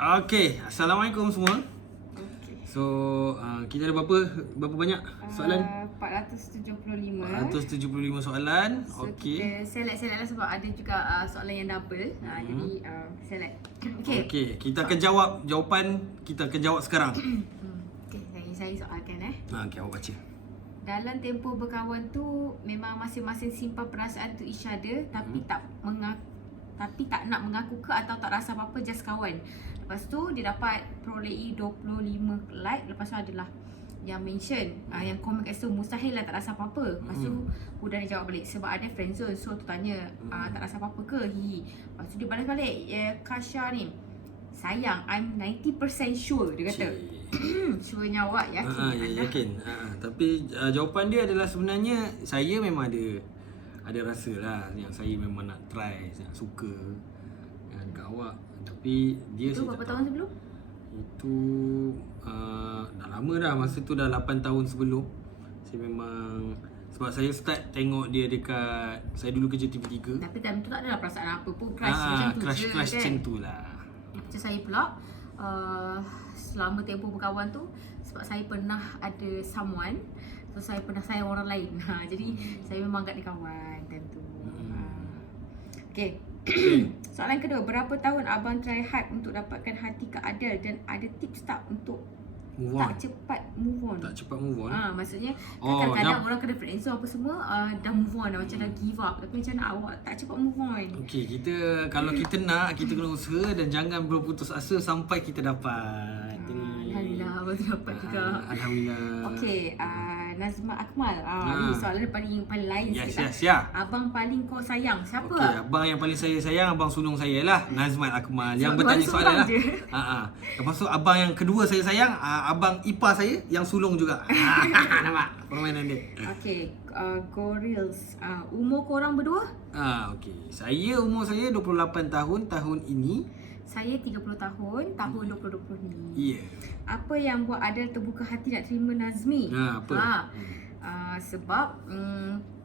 Okey, Assalamualaikum semua. Okey. So, kita ada berapa banyak soalan? 475. 475 soalan. So Okey. kita select lah sebab ada juga soalan yang double. Jadi select. Okey. Okey, kita akan kita akan jawab sekarang. Okey, saya soalkan Okey, awak baca. Dalam tempoh berkawan tu memang masing-masing simpan perasaan to each other tapi tak nak mengaku ke atau tak rasa apa-apa, just kawan. Lepas tu dia dapat perolehi 25 like. Lepas tu adalah yang mention, yang komen kat situ mustahil lah tak rasa apa-apa. Lepas tu Huda dia jawab balik sebab ada friendzone. So tu tanya tak rasa apa-apa ke? Hihi. Lepas tu dia balas balik, Kasha ni, sayang, I'm 90% sure, dia kata. Sure-nya awak yakin anda? Yakin. Tapi jawapan dia adalah sebenarnya saya memang ada rasa lah yang saya memang nak try, nak suka dekat awak. Tapi dia Itu berapa tahun sebelum? Itu dah lama dah. Masa tu dah 8 tahun sebelum. Saya memang, sebab saya start tengok dia dekat, saya dulu kerja TV3. Tapi time tu tak adalah perasaan apa pun, crush macam tu Crush je macam kan. tu lah. Macam saya pula, selama tempoh berkawan tu, sebab saya pernah ada someone, so saya pernah sayang orang lain. Jadi saya memang agak ada kawan time tu. Okay. Soalan kedua, berapa tahun abang try hard untuk dapatkan hati Kak Adel dan ada tips tak untuk Move on. tak cepat move on? Tak cepat move on. Maksudnya Oh, kadang-kadang orang kena friendzone apa semua, dah move on dah, macam dah give up. Tapi macam mana awak tak cepat move on? Okey, kalau kita nak, kita kena usaha dan jangan berputus asa sampai kita dapat. Alhamdulillah, abang tu dapat juga. Alhamdulillah. Okey, Nazma Akmal. Ni soalan paling lain sikit lah. Ya. Abang paling kau sayang siapa? Okey, abang yang paling saya sayang, abang sulung saya lah, Nazmat Akmal yang Sebab bertanya abang soalan lah. seorang Lepas tu abang yang kedua saya sayang, abang ipar saya yang sulung juga. Nampak permainan dia. Okey, Gorils. Umur korang berdua? Okey. Umur saya 28 tahun ini. Saya 30 tahun 2020 ni. Ya. Apa yang buat Adel terbuka hati nak terima Nazmi? Apa? Sebab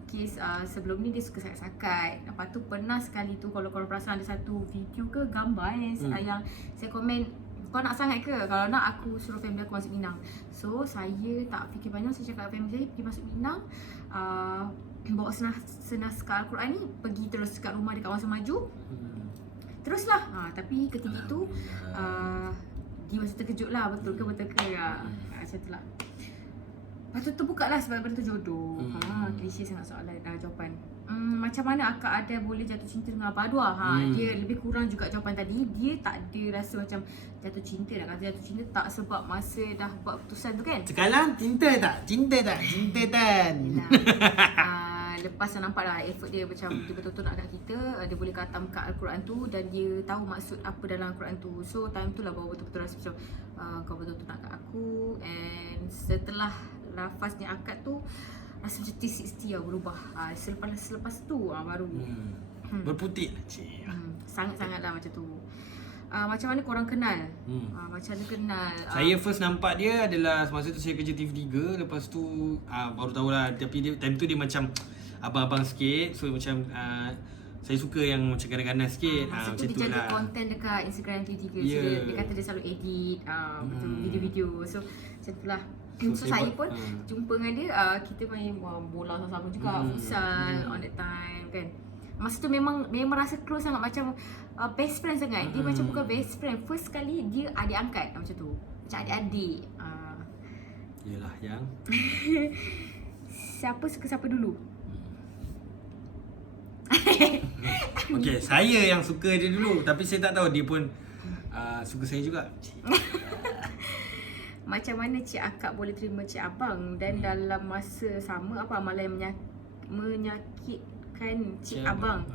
kes sebelum ni dia suka sakat-sakat. Lepas tu pernah sekali tu, kalau korang perasan ada satu video ke gambar yang saya komen, kau nak sangat ke? Kalau nak aku suruh family aku masuk Minang. So saya tak fikir banyak, saya cakap family saya pergi masuk Minang, bawa senaskah Al-Quran ni, pergi terus kat rumah dekat Kawasan Maju. Teruslah. Tapi ketika tu dia masih terkejut lah, betul ke macam tu lah. Lepas tu terbuka lah sebab benda tu jodoh. Klise sangat soalan, jawapan. Macam mana Akak Adel boleh jatuh cinta dengan Abang Adwa? Dia lebih kurang juga jawapan tadi. Dia tak ada rasa macam jatuh cinta. Nak kata jatuh cinta tak, sebab masa dah buat keputusan tu kan. Sekarang cinta tak? Cinta tan. Lepas dah nampak lah effort dia, macam dia betul-betul nak kat kita. Dia boleh khatamkan Al-Quran tu dan dia tahu maksud apa dalam Al-Quran tu. So time tu lah baru betul-betul rasa macam kau betul-betul nak kat aku. And setelah lafaznya akad tu, rasa macam T60 lah berubah. Selepas tu baru Berputih lah cik. sangat-sangat lah macam tu. Macam mana korang kenal? Macam mana kenal? Saya first nampak dia adalah masa tu saya kerja TV3. Lepas tu baru tahulah. Tapi time tu dia macam abang-abang sikit. So macam saya suka yang macam ganas-ganas sikit. Masa Macam tu dia tu jaga lah. konten dekat Instagram TV3. So dia kata dia selalu edit video-video. So macam tu lah. So saya pun jumpa dengan dia, kita main bola sama-sama juga, futsal on that time kan. Masa tu memang rasa close sangat, macam best friend sangat. Dia macam bukan best friend, first kali dia adik angkat macam tu. Macam adik-adik. Yelah yang Siapa suka siapa dulu? okey, saya yang suka dia dulu. Tapi saya tak tahu dia pun suka saya juga. Macam mana Cik Akak boleh terima Cik Abang, dan dalam masa sama apa amalan yang menyakitkan Cik Abang?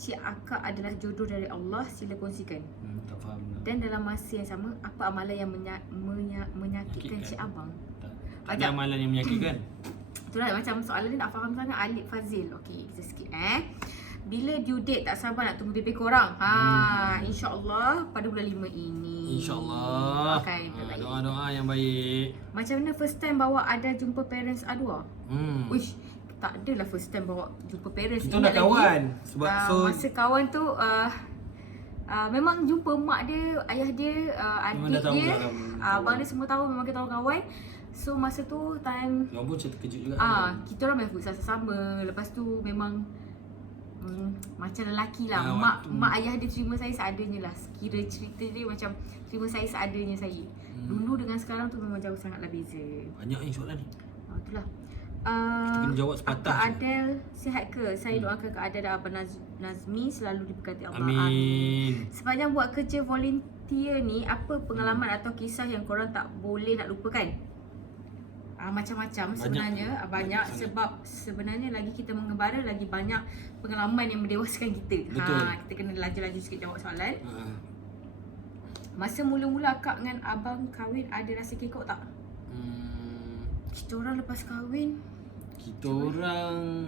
Cik Akak adalah jodoh dari Allah, sila kongsikan. Tak faham. Dan dalam masa yang sama, apa amalan yang menyakitkan Cik Abang? Tak ada amalan yang menyakitkan. Itulah macam soalan ni tak faham sangat. Alif Fazil. Okey, kita skip Bila due date, tak sabar nak tunggu baby korang. InsyaAllah pada bulan 5 ini. InsyaAllah. Doa-doa yang baik. Macam mana first time bawa Adel jumpa parents Adwa? Wish, tak adalah first time bawa jumpa parents. Kita dah kawan. Sebab masa kawan tu memang jumpa mak dia, ayah dia, Memang dah adik tahu dia, lah kamu abang dia semua tahu memang kita orang kawan. So masa tu time Diorang pun macam terkejut juga. kita orang main futsal sama. Lepas tu memang macam lelaki lah. waktu- Mak ayah dia terima saya seadanya lah. Kira cerita dia macam terima saya seadanya saya. Dulu dengan sekarang tu memang jauh sangatlah beza. Banyak ni soalan ni. Itulah. Kita kena jawab sepatah Kak je. Adel sihat ke? Saya doakan Kak Adel dan Abang Nazmi selalu diberkati Allah. Amin. Sepanjang buat kerja volunteer ni, apa pengalaman atau kisah yang korang tak boleh nak lupakan? Macam-macam sebenarnya. Banyak sangat. sebab sebenarnya lagi kita mengembara, lagi banyak pengalaman yang mendewasakan kita. Betul. Kita kena laju-laju sikit jawab soalan. Ha. Masa mula-mula akak dengan abang kahwin ada rasa kekok tak? Kita orang lepas kahwin Kita orang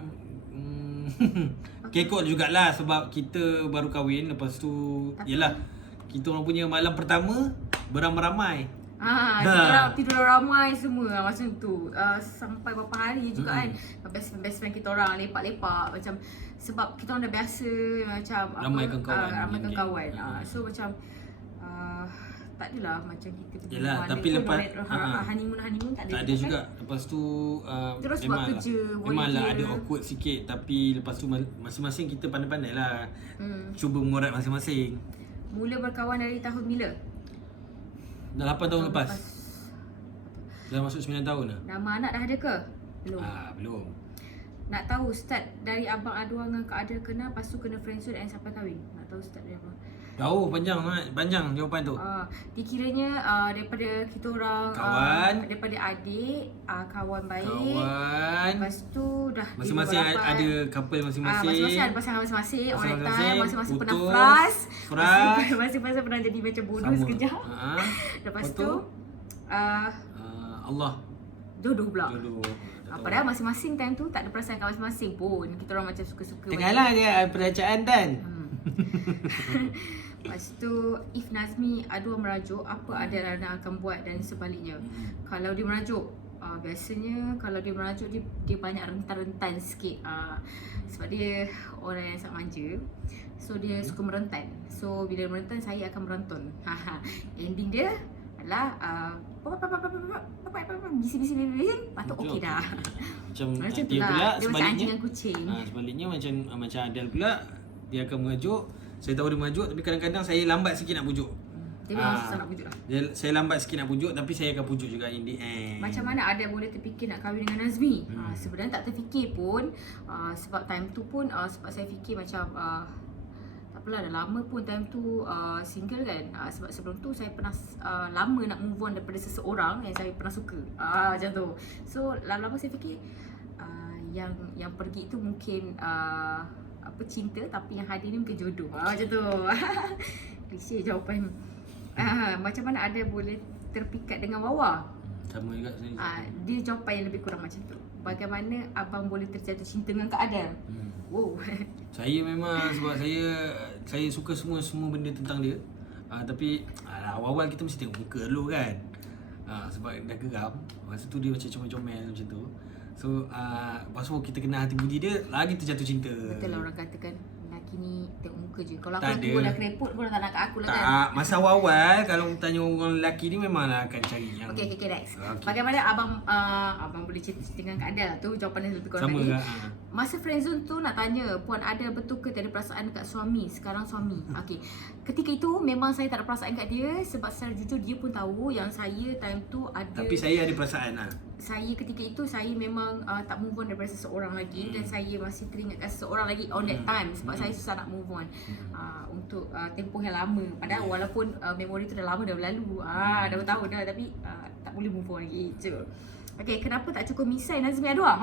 kekok jugalah sebab kita baru kahwin. Lepas tu yelah, kita orang punya malam pertama beramai-ramai. kita orang tidur ramai semua masa tu. Sampai beberapa hari juga kan. Best friend kita orang lepak-lepak macam sebab kita orang dah biasa macam Ramaikan kawan, ramaikan geng-geng. kawan. So macam tak adalah macam kita pergi Yelah, mana tapi pun lepas- honeymoon tak ada. Tak ada juga. Lepas tu Terus buat memang kerja, memanglah volunteer. ada awkward sikit. Tapi lepas tu masing-masing kita pandai-pandai lah cuba mengorat masing-masing. Mula berkawan dari tahun bila? Dah 8 tahun lepas. Dah masuk 9 tahun dah. Nama anak dah ada ke? Belum. Belum. Nak tahu start dari abang Adwa dengan Kak Adel kenal, lepas tu kena friendzone and sampai kahwin. Nak tahu start dari abang. Jauh panjang jawapan tu. Dikiranya daripada kita orang Kawan. daripada adik, kawan baik. Kawan. Lepas tu dah Masing-masing ada couple masing-masing. masing-masing ada pasangan masing-masing. Orang Masing-masing, time masing-masing pernah putus, fras. Masing-masing pernah jadi macam bodoh Sama. sekejap. Lepas Lepas tu, tu Allah jodoh pula. jodoh. Padahal masing-masing time tu tak ada perasaan kat masing-masing pun. Kita orang macam suka-suka. Tengahlah dia peracaan kan. Lepas tu, if Nazmi Adwa merajuk, apa Adel Rana akan buat dan sebaliknya? Kalau dia merajuk, biasanya kalau dia merajuk dia banyak rentan-rentan sikit. Sebab dia orang yang sangat manja. So dia suka merentan. So bila merentan, saya akan meronton. Ending dia adalah bisi-bisi, lepas tu okey dah. Macam Macam tu dia pula lah. Dia macam sebaliknya. anjing dan kucing. Sebaliknya macam Adel pula, dia akan mengajuk. Saya tahu dia mengajuk, tapi kadang-kadang saya lambat sikit nak pujuk. Dia memang susah nak pujuk lah. Saya lambat sikit nak pujuk, tapi saya akan pujuk juga in the end. Macam mana ada boleh terfikir nak kahwin dengan Nazmi? Sebenarnya tak terfikir pun. Sebab time tu pun sebab saya fikir macam tak apalah, dah lama pun time tu single kan. Sebab sebelum tu saya pernah lama nak move on daripada seseorang yang saya pernah suka. Macam tu. So lama-lama saya fikir yang pergi tu mungkin cinta, tapi yang hadir ni mungkin jodoh. Macam tu. Klise jawapan. Macam mana ada boleh terpikat dengan Wawa? Sama juga saya. Dia jawapan yang lebih kurang macam tu. Bagaimana abang boleh terjatuh cinta dengan Kak Adel? Wow. Saya memang sebab saya suka semua benda tentang dia. Tapi awal-awal kita mesti tengok muka dulu kan. Sebab dah geram. Masa tu dia macam comel-comel macam tu. So lepas tu kita kenal hati budi dia, lagi terjatuh cinta. Betul lah orang katakan lelaki ni tengok muka je. Kalau Tak aku ada. tua dah kereput pun tak nak kat aku lah kan. Tak, masa awal-awal kalau tanya orang lelaki ni memanglah akan cari yang Okay, next. Okey. Bagaimana abang boleh cerita dengan Kak Adel? Tu jawapan yang lebih kurang sama tadi. ke? Masa friendzone tu nak tanya, Puan Adel betul ke tiada perasaan dekat suami? Sekarang suami. Okey. Ketika itu memang saya tak ada perasaan kat dia sebab secara jujur dia pun tahu yang saya time tu ada. Tapi saya ada perasaan Saya ketika itu saya memang tak move on daripada seseorang lagi dan saya masih teringatkan seseorang lagi on that time sebab saya susah nak move on untuk tempoh yang lama. Padahal walaupun memori tu dah lama dah berlalu. Dah bertahun dah tapi tak boleh move on lagi. Itu. Okey, kenapa tak cukup misai Nazmi Adwa?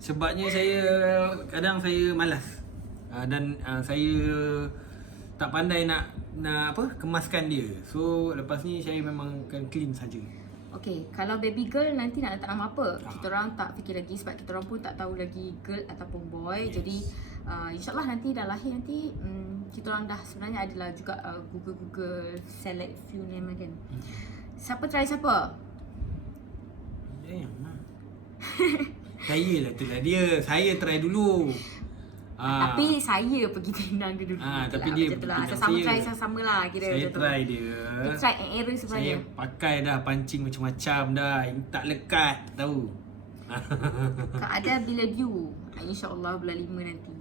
Sebabnya kadang saya malas. Dan saya tak pandai nak kemaskan dia. So lepas ni saya memang akan clean saja. Okey, kalau baby girl nanti nak letak nama apa? Kita orang tak fikir lagi sebab kita orang pun tak tahu lagi girl ataupun boy. Yes. Jadi insyaAllah nanti dah lahir nanti kita orang dah sebenarnya adalah juga Google select few name kan. Siapa try siapa? Saya lah tu lah dia. Saya try dulu. Tapi saya pergi Penang dulu. Tapi dia macam tu lah. betul Sama saya. try sama lah kira Saya macam tu. try dia. Dia try and error Saya sebenarnya. pakai dah pancing macam-macam dah. Tak lekat tahu. Kak Ada bila due? InsyaAllah bulan 5 nanti.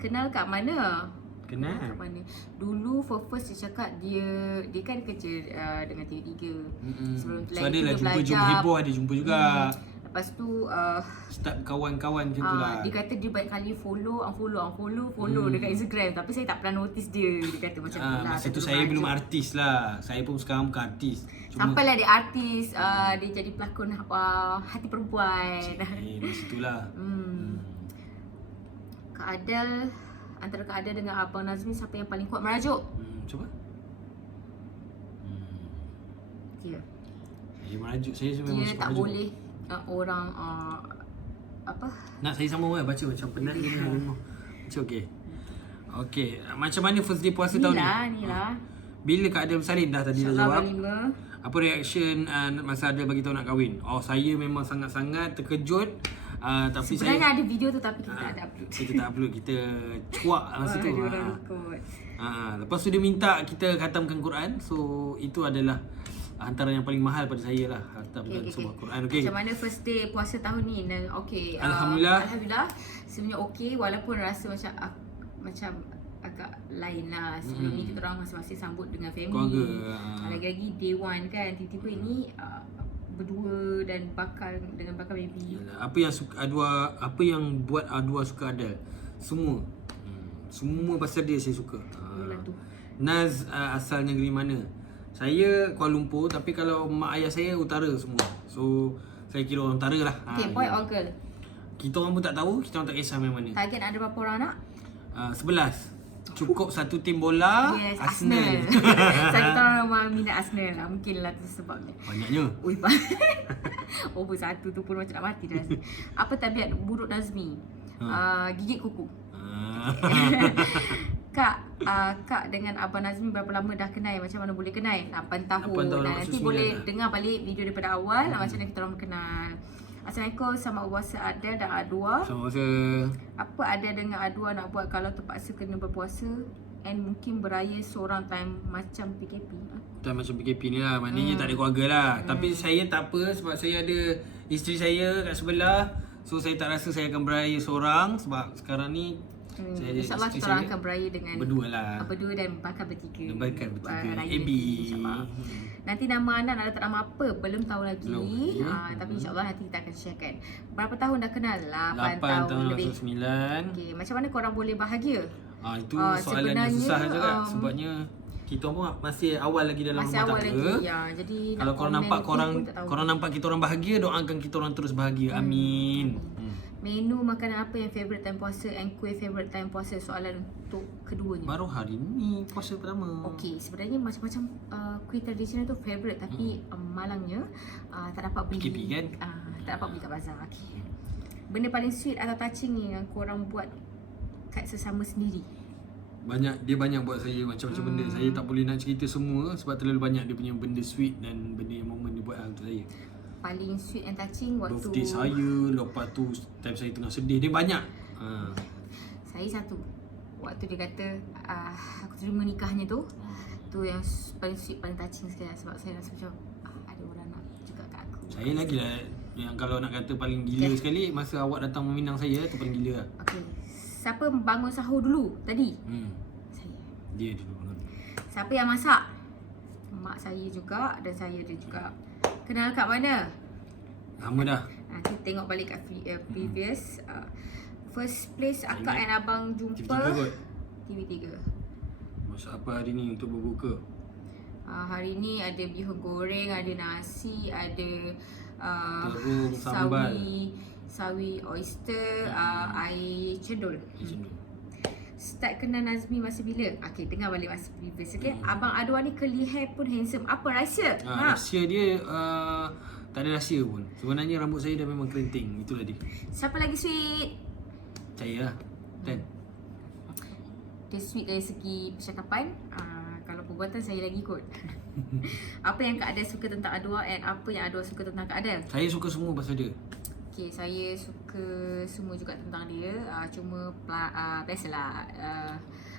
Kenal kat mana? Kenal? Kat mana? Dulu first dia cakap dia kan kerja dengan TV3. Sebelum tu So lagi adalah dia jumpa-jumpa belajar. heboh ada jumpa juga. Lepas tu Start kawan-kawan macam tu lah. dia kata dia banyak kali follow dekat Instagram. Tapi saya tak pernah notice dia. Dia kata macam tu lah. Masa Kata tu dia saya belajar. belum artis lah. Saya pun sekarang bukan artis. Sampailah dia artis, dia jadi pelakon hati perempuan. Masa tu lah. Kak Adel, antara Kak Adel dengan Abang Nazmi siapa yang paling kuat merajuk? Cuba. Dia. Saya merajuk. Saya memang Dia suka tak merajuk. boleh orang apa? Nak saya sama baca macam penat ni memang. Macam okey. Okey, macam mana first day puasa tahun ni? Ni lah. Bila Kak Adel bersalin dah tadi dah InsyaAllah jawab. bulan 5. Apa reaction masa Adel bagi tahu nak kahwin? Saya memang sangat-sangat terkejut. Tapi Sebenarnya ada video tu tapi kita tak ada upload. kita tak upload, kita cuak masa tu. Dia orang ikut. Lepas tu dia minta kita khatamkan Quran. So itu adalah antara yang paling mahal pada saya lah, khatamkan sebuah Quran. Okey. Macam mana first day puasa tahun ni? Dan okey. Alhamdulillah. Alhamdulillah. Sebenarnya okey walaupun rasa macam agak lain lah. Sebelum ni kita orang masing-masing sambut dengan family. Keluarga. Lagi-lagi day one kan. Tiba-tiba ini berdua dan dengan bakal baby. Yalah, apa yang buat Adwa suka Adel? Semua. Semua pasal dia saya suka. Yalah tu. Naz asal negeri mana? Saya Kuala Lumpur, tapi kalau mak ayah saya utara semua. So saya kira orang utara lah. Okay, boy or girl? Kita orang pun tak tahu, kita orang tak kisah main mana. Target ada berapa orang anak? 11. Cukup satu tim bola. Yes, Arsenal. Saya tahu orang minat Arsenal lah. Mungkin lah tu sebabnya. Banyaknya. Ui, over satu tu pun macam nak mati dah rasa. Apa tabiat buruk Nazmi? Gigit kuku. Kak dengan Abang Nazmi berapa lama dah kenal? Macam mana boleh kenal? 8 tahun. 8 tahun, Nanti 9 boleh dah. dengar balik video daripada awal macam mana kita orang kenal. Assalamualaikum, sama puasa Adel dan Adwa. Sama masa. Apa ada dengan Adwa nak buat kalau terpaksa kena berpuasa and mungkin beraya seorang time macam PKP? Time macam PKP ni lah. Maknanya tak ada keluarga lah. Tapi saya tak apa sebab saya ada isteri saya kat sebelah. So saya tak rasa saya akan beraya seorang sebab sekarang ni saya ada InsyaAllah isteri kita orang saya akan beraya dengan berdua lah. Berdua dan bakal bertiga. Bakal bertiga. Raya AB. nanti, InsyaAllah. Nanti nama anak nak letak nama apa? Belum tahu lagi. Belum. Tapi insyaAllah nanti kita akan sharekan. Berapa tahun dah kenal? 8 8 tahun lebih. 9. Okay. Macam mana korang boleh bahagia? Itu soalan yang sebenarnya, susah juga sebabnya kita pun masih awal lagi dalam masih rumah awal tangga. lagi. Ya, jadi Kalau nak korang komen nampak lebih pun tak tahu. korang nampak kita orang bahagia, doakan kita orang terus bahagia. Amin. Menu makanan apa yang favourite time puasa and kuih favourite time puasa? Soalan untuk keduanya. Baru hari ni puasa pertama. Okey, sebenarnya macam-macam kuih tradisional tu favourite tapi malangnya tak dapat beli. PKP kan? Tak dapat beli kat bazar. Okey. Benda paling sweet atau touching ni yang korang buat kat sesama sendiri? Dia banyak buat saya macam-macam benda. Saya tak boleh nak cerita semua sebab terlalu banyak dia punya benda sweet dan benda yang momen dia buat untuk saya. Paling sweet and touching waktu Birthday saya, lepas tu time saya tengah sedih, dia banyak. Saya satu. Waktu dia kata aku terima nikahnya tu. Tu yang paling sweet, paling touching sekali lah. Sebab saya rasa macam ada orang nak juga kat aku. Saya lagi lah yang kalau nak kata paling gila sekali masa awak datang meminang saya tu paling gila lah. Okey. Siapa bangun sahur dulu tadi? Saya. Dia dulu bangun. Siapa yang masak? Mak saya juga dan saya ada juga. Kenal kat mana? Lama dah. Kita tengok balik kat previous. First place akak Ingat. and abang jumpa TV3 kot. TV3. Masak apa hari ni untuk berbuka? Hari ni ada bihun goreng, ada nasi, ada Terung, sambal. sawi oyster, air cendol. Macam tu. Start kenal Nazmi masa bila? Okay, dengar balik masa previous. Okay, Abang Adwa ni curly hair pun handsome. Apa rahsia? Rahsia dia tak ada rahsia pun. Sebenarnya rambut saya dah memang kerinting. Itulah dia. Siapa lagi sweet? Saya lah. Kan? Dia sweet dari segi percakapan. Kalau perbuatan saya lagi ikut. Apa yang Kak Adel suka tentang Adwa and apa yang Adwa suka tentang Kak Adel? Saya suka semua pasal dia. Okay, saya suka semua juga tentang dia. Cuma biasalah.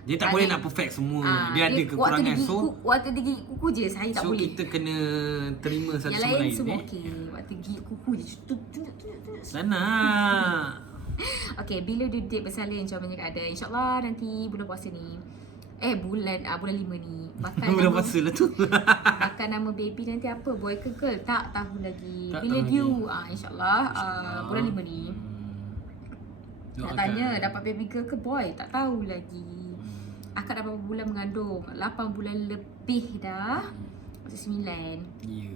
Dia tak boleh nak perfect semua. Dia ada kekurangan. Waktu dia gigit kuku je saya tak boleh. So kita kena terima satu yang sama lain lain. semua okey. Waktu gigit kuku je. Sana. Okay, bila due date bersalin macam banyak ada. InsyaAllah nanti bulan puasa ni. Bulan 5 ni. Bulan puasa lah tu. Bakal nama baby nanti apa? Boy ke girl? Tak tahu lagi. Tak Bila tahu due? lagi. InsyaAllah bulan 5 ni. Nak Doakan. tanya dapat baby girl ke boy? Tak tahu lagi. Akak dah berapa bulan mengandung? 8 bulan lebih dah. Masuk 9. Ya.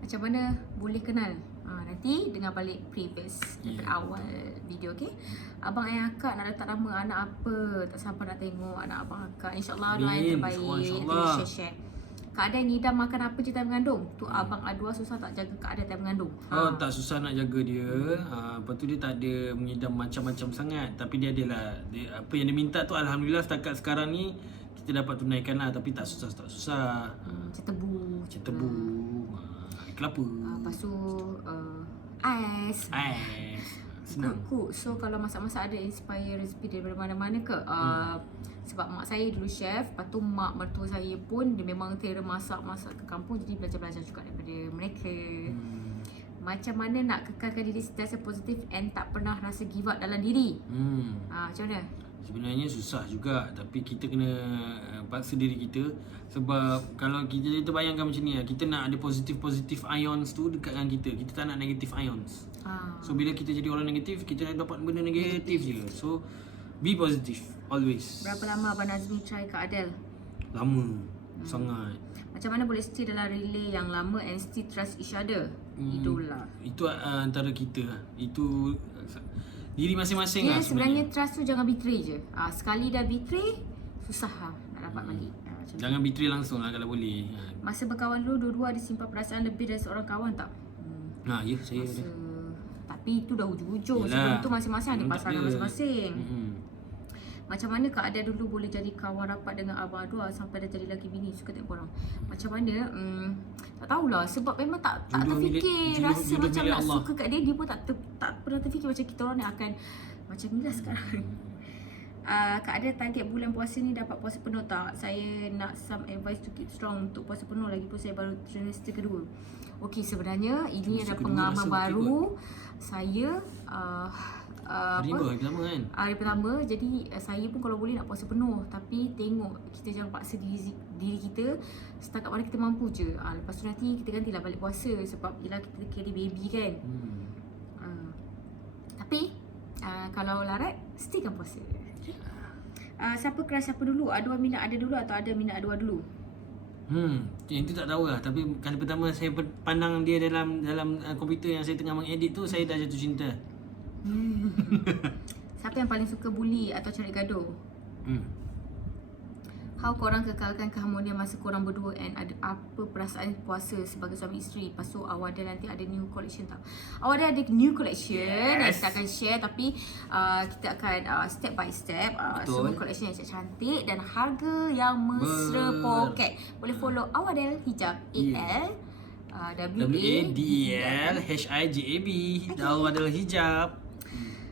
Macam mana boleh kenal? Nanti dengar balik previous awal video, okay? Abang ayah akak nak letak nama anak apa? Tak sabar nak tengok anak abang akak. InsyaAllah doa yang terbaik. InsyaAllah. Share. Kak Adel ngidam makan apa je time mengandung? Tu abang Adua susah tak jaga Kak Adel time mengandung? Tak susah nak jaga dia. Lepas tu dia tak ada mengidam macam-macam sangat. Tapi dia adalah apa yang dia minta tu alhamdulillah setakat sekarang ni kita dapat tunaikan lah. Tapi tak susah. Macam tebu. Tebu, kelapa, Lepas tu ais. Senang. Cook. So kalau masak-masak ada inspire resipi daripada mana-mana ke? Sebab mak saya dulu chef, lepas tu mak mertua saya pun dia memang kira masak-masak ke kampung, jadi belajar-belajar juga daripada mereka. Macam mana nak kekalkan diri sentiasa positif and tak pernah rasa give up dalam diri? Macam mana? Sebenarnya susah juga, tapi kita kena paksa diri kita. Sebab kalau kita bayangkan macam ni, kita nak ada positif ions tu dekat dengan kita tak nak negative ions. So bila kita jadi orang negatif, kita nak dapat benda negatif je. So be positive always. Berapa lama Abang Nazmi try Kak Adel? Lama sangat. Macam mana boleh stay dalam relay yang lama and still trust each other? Itulah. Itu antara kita lah. Itu diri masing-masing lah Sebenarnya trust tu jangan betray je. Sekali dah betray, susah nak dapat balik. Jangan betray langsung lah kalau boleh. Masa berkawan dulu, dua-dua ada simpan perasaan lebih dari seorang kawan tak? Ya, saya ada. Tapi itu dah ujung-ujung. Yelah. Sebelum tu masing-masing ada pasangan masing-masing. Macam mana Kak Adel dulu boleh jadi kawan rapat dengan Abang Adua sampai dah jadi lelaki bini? Suka tengok korang. Macam mana? Tak tahulah. Sebab memang tak terfikir. Rasa macam nak Allah. Suka kat dia, dia pun tak pernah terfikir macam kita orang ni akan macam ni lah sekarang. Kak Adel target bulan puasa ni dapat puasa penuh tak? Saya nak some advice to keep strong untuk puasa penuh. Lagipun saya baru trimester kedua. Okey, sebenarnya ini adalah pengalaman baru saya. Hari pertama kan? Hari pertama. Jadi saya pun kalau boleh nak puasa penuh, tapi tengok kita jangan paksa diri kita setakat mana kita mampu je. Lepas tu nanti kita gantilah balik puasa sebab yelah kita carry baby kan. Tapi kalau larat stickkan puasa. Siapa crush siapa dulu? Adua minat ada dulu atau ada minat Adua dulu? Yang tu tak tahu lah. Tapi kali pertama saya pandang dia dalam komputer yang saya tengah mengedit tu, saya dah jatuh cinta. Siapa yang paling suka bully atau cari gaduh? How korang kekalkan keharmonian masa korang berdua and ada apa perasaan puasa sebagai suami isteri? Lepas tu awal dia nanti ada new collection tak? Awal dia ada new collection yang kita akan share, tapi kita akan step by step. Semua collection yang cantik dan harga yang mesra poket. Boleh follow Awadel Hijab WADL-HIJAB Awadel Hijab.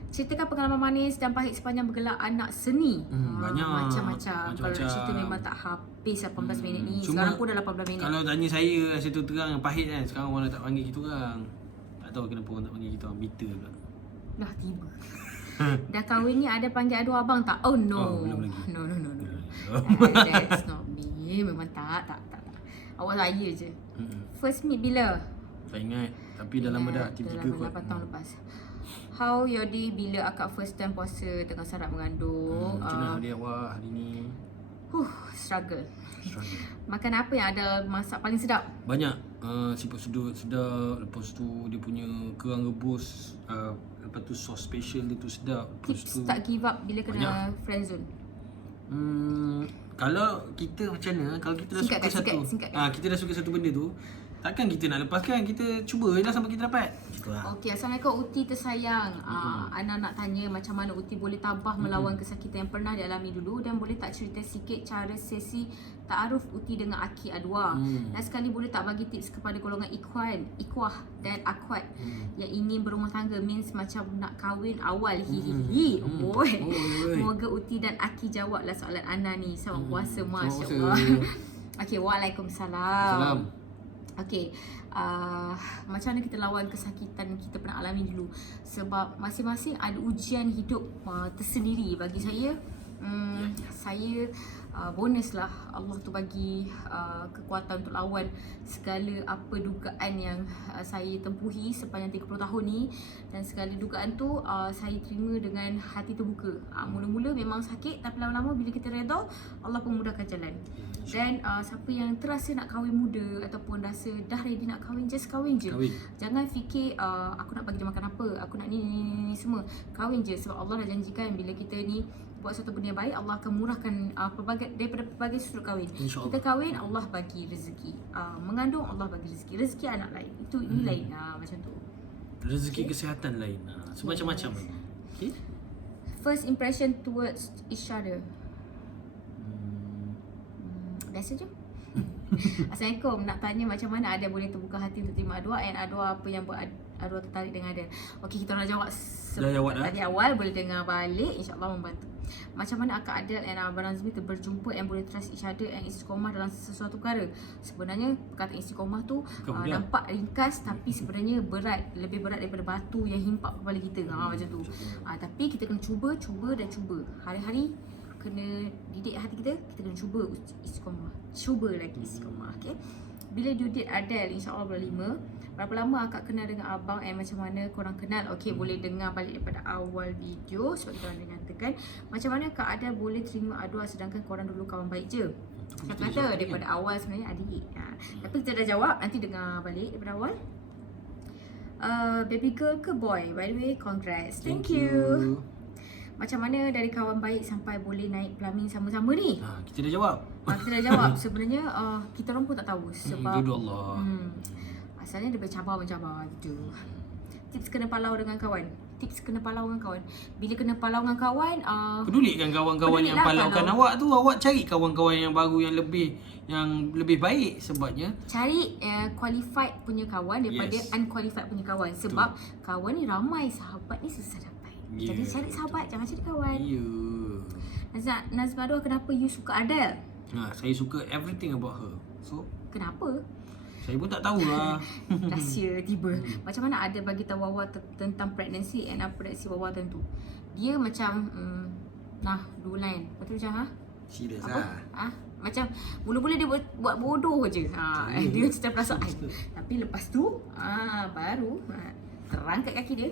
Ceritakan pengalaman manis dan pahit sepanjang bergelar anak seni. Banyak. Macam-macam. Kalau nak cerita memang tak habis 18 minit ni. Cuma, sekarang pun dah 18 minit. Kalau tanya saya tu terang yang pahit kan, sekarang orang tak panggil kita orang. Tak tahu kenapa orang tak panggil kita orang, bitter pula. Dah tiba. Dah kahwin ni ada panggil adu abang tak? Oh no. Belum lagi. No. That's not me. Memang tak. Awak saya je. First meet bila? Tak ingat. Tapi dah lama dah. 3 kot. 8 tahun lepas. How your day bila akak first time puasa tengah sarap mengandung? Macam mana hari awak hari ni? Struggle. Makan apa yang ada masak paling sedap? Banyak. Siput sedut sedap. Lepas tu dia punya kerang rebus. Lepas tu sos special dia tu sedap. Lepas Tips tu tak give up bila kena friendzone? kalau kita macam mana, kalau kita dah Singkatkan. kita dah suka satu benda tu, takkan kita nak lepaskan, kita cuba je lah sampai kita dapat. Macam tu lah. Okey, Assalamualaikum Uti tersayang. Ana nak tanya macam mana Uti boleh tabah melawan kesakitan yang pernah dialami dulu, dan boleh tak cerita sikit cara sesi ta'aruf Uti dengan Aki Adwa. Dan sekali boleh tak bagi tips kepada golongan ikhwah dan akhwat yang ingin berumah tangga, means macam nak kahwin awal. Hihihi. Semoga Uti dan Aki jawablah soalan Ana ni. Sama puasa, masya-Allah. Okey, waalaikumsalam. Salam. Okey, macam mana kita lawan kesakitan kita pernah alami dulu? Sebab masing-masing ada ujian hidup tersendiri. Bagi saya, saya bonus lah Allah tu bagi kekuatan untuk lawan segala apa dugaan yang saya tempuhi sepanjang 30 tahun ni. Dan segala dugaan tu saya terima dengan hati terbuka. Mula-mula memang sakit, tapi lama-lama bila kita redha, Allah pun mudahkan jalan. Dan siapa yang terasa nak kahwin muda ataupun rasa dah ready nak kahwin, just kahwin je. Jangan fikir aku nak bagi dia makan apa, aku nak ni semua. Kahwin je, sebab Allah dah janjikan bila kita ni buat satu benda yang baik, Allah akan murahkan daripada pelbagai sudut kahwin. Kita kahwin, Allah bagi rezeki. Mengandung, Allah bagi rezeki. Rezeki anak lain, itu ini lain. Macam tu. Rezeki kesihatan lain. Macam-macam lagi. Okay. First impression towards each other. Biasa je. Assalamualaikum, nak tanya macam mana Adel boleh terbuka hati untuk terima Adwa, and Adwa apa yang buat Adwa tertarik dengan Adel. Okey, kita nak jawab tadi awal, boleh dengar balik, insya-Allah membantu. Macam mana Akak Adel and Abang Nazmi berjumpa and boleh trust each other and istiqomah dalam sesuatu perkara? Sebenarnya perkataan istiqomah tu nampak ringkas, tapi sebenarnya berat, lebih berat daripada batu yang himpak kepala kita. Macam tu. Tapi kita kena cuba dan cuba. Hari-hari kena didik hati kita kena cuba istiqomah. Cuba lagi istiqomah. Okay. Bila due date Adel, insya-Allah bulan 5. Berapa lama Akak kenal dengan abang and macam mana korang kenal? Okey, boleh dengar balik daripada awal video sebab kita orang mengatakan macam mana Kak Adel boleh terima Adwa sedangkan korang dulu kawan baik je. Kata daripada awal sebenarnya adik. Tapi kita dah jawab, nanti dengar balik daripada awal. Baby girl ke boy? By the way, congrats. Thank you. Macam mana dari kawan baik sampai boleh naik pelamin sama-sama ni? Kita dah jawab. Kita dah jawab. Sebenarnya kita orang pun tak tahu sebab jodoh Allah. Asalnya dia bercabar-mencabar gitu. Tips kena palau dengan kawan. Bila kena palau dengan kawan, pedulikan kawan-kawan yang palaukan awak tu. Awak cari kawan-kawan yang baru yang lebih baik. Sebabnya cari qualified punya kawan daripada unqualified punya kawan. Sebab kawan ni ramai, sahabat ni susah dapat. Jadi cari sahabat, jangan cari kawan. Nazma Adwa, kenapa you suka Adel? Saya suka everything about her. So kenapa? Saya pun tak tahulah. Rahsia tiba. Macam mana Adel bagi tahu Wawa tentang pregnancy and apa reaksi Wawa tentu? Dia macam dua line. Lepas tu macam serius macam mula-mula dia buat bodoh je. Dia cerita perasaan. Tapi lepas tu baru terang kat kaki dia.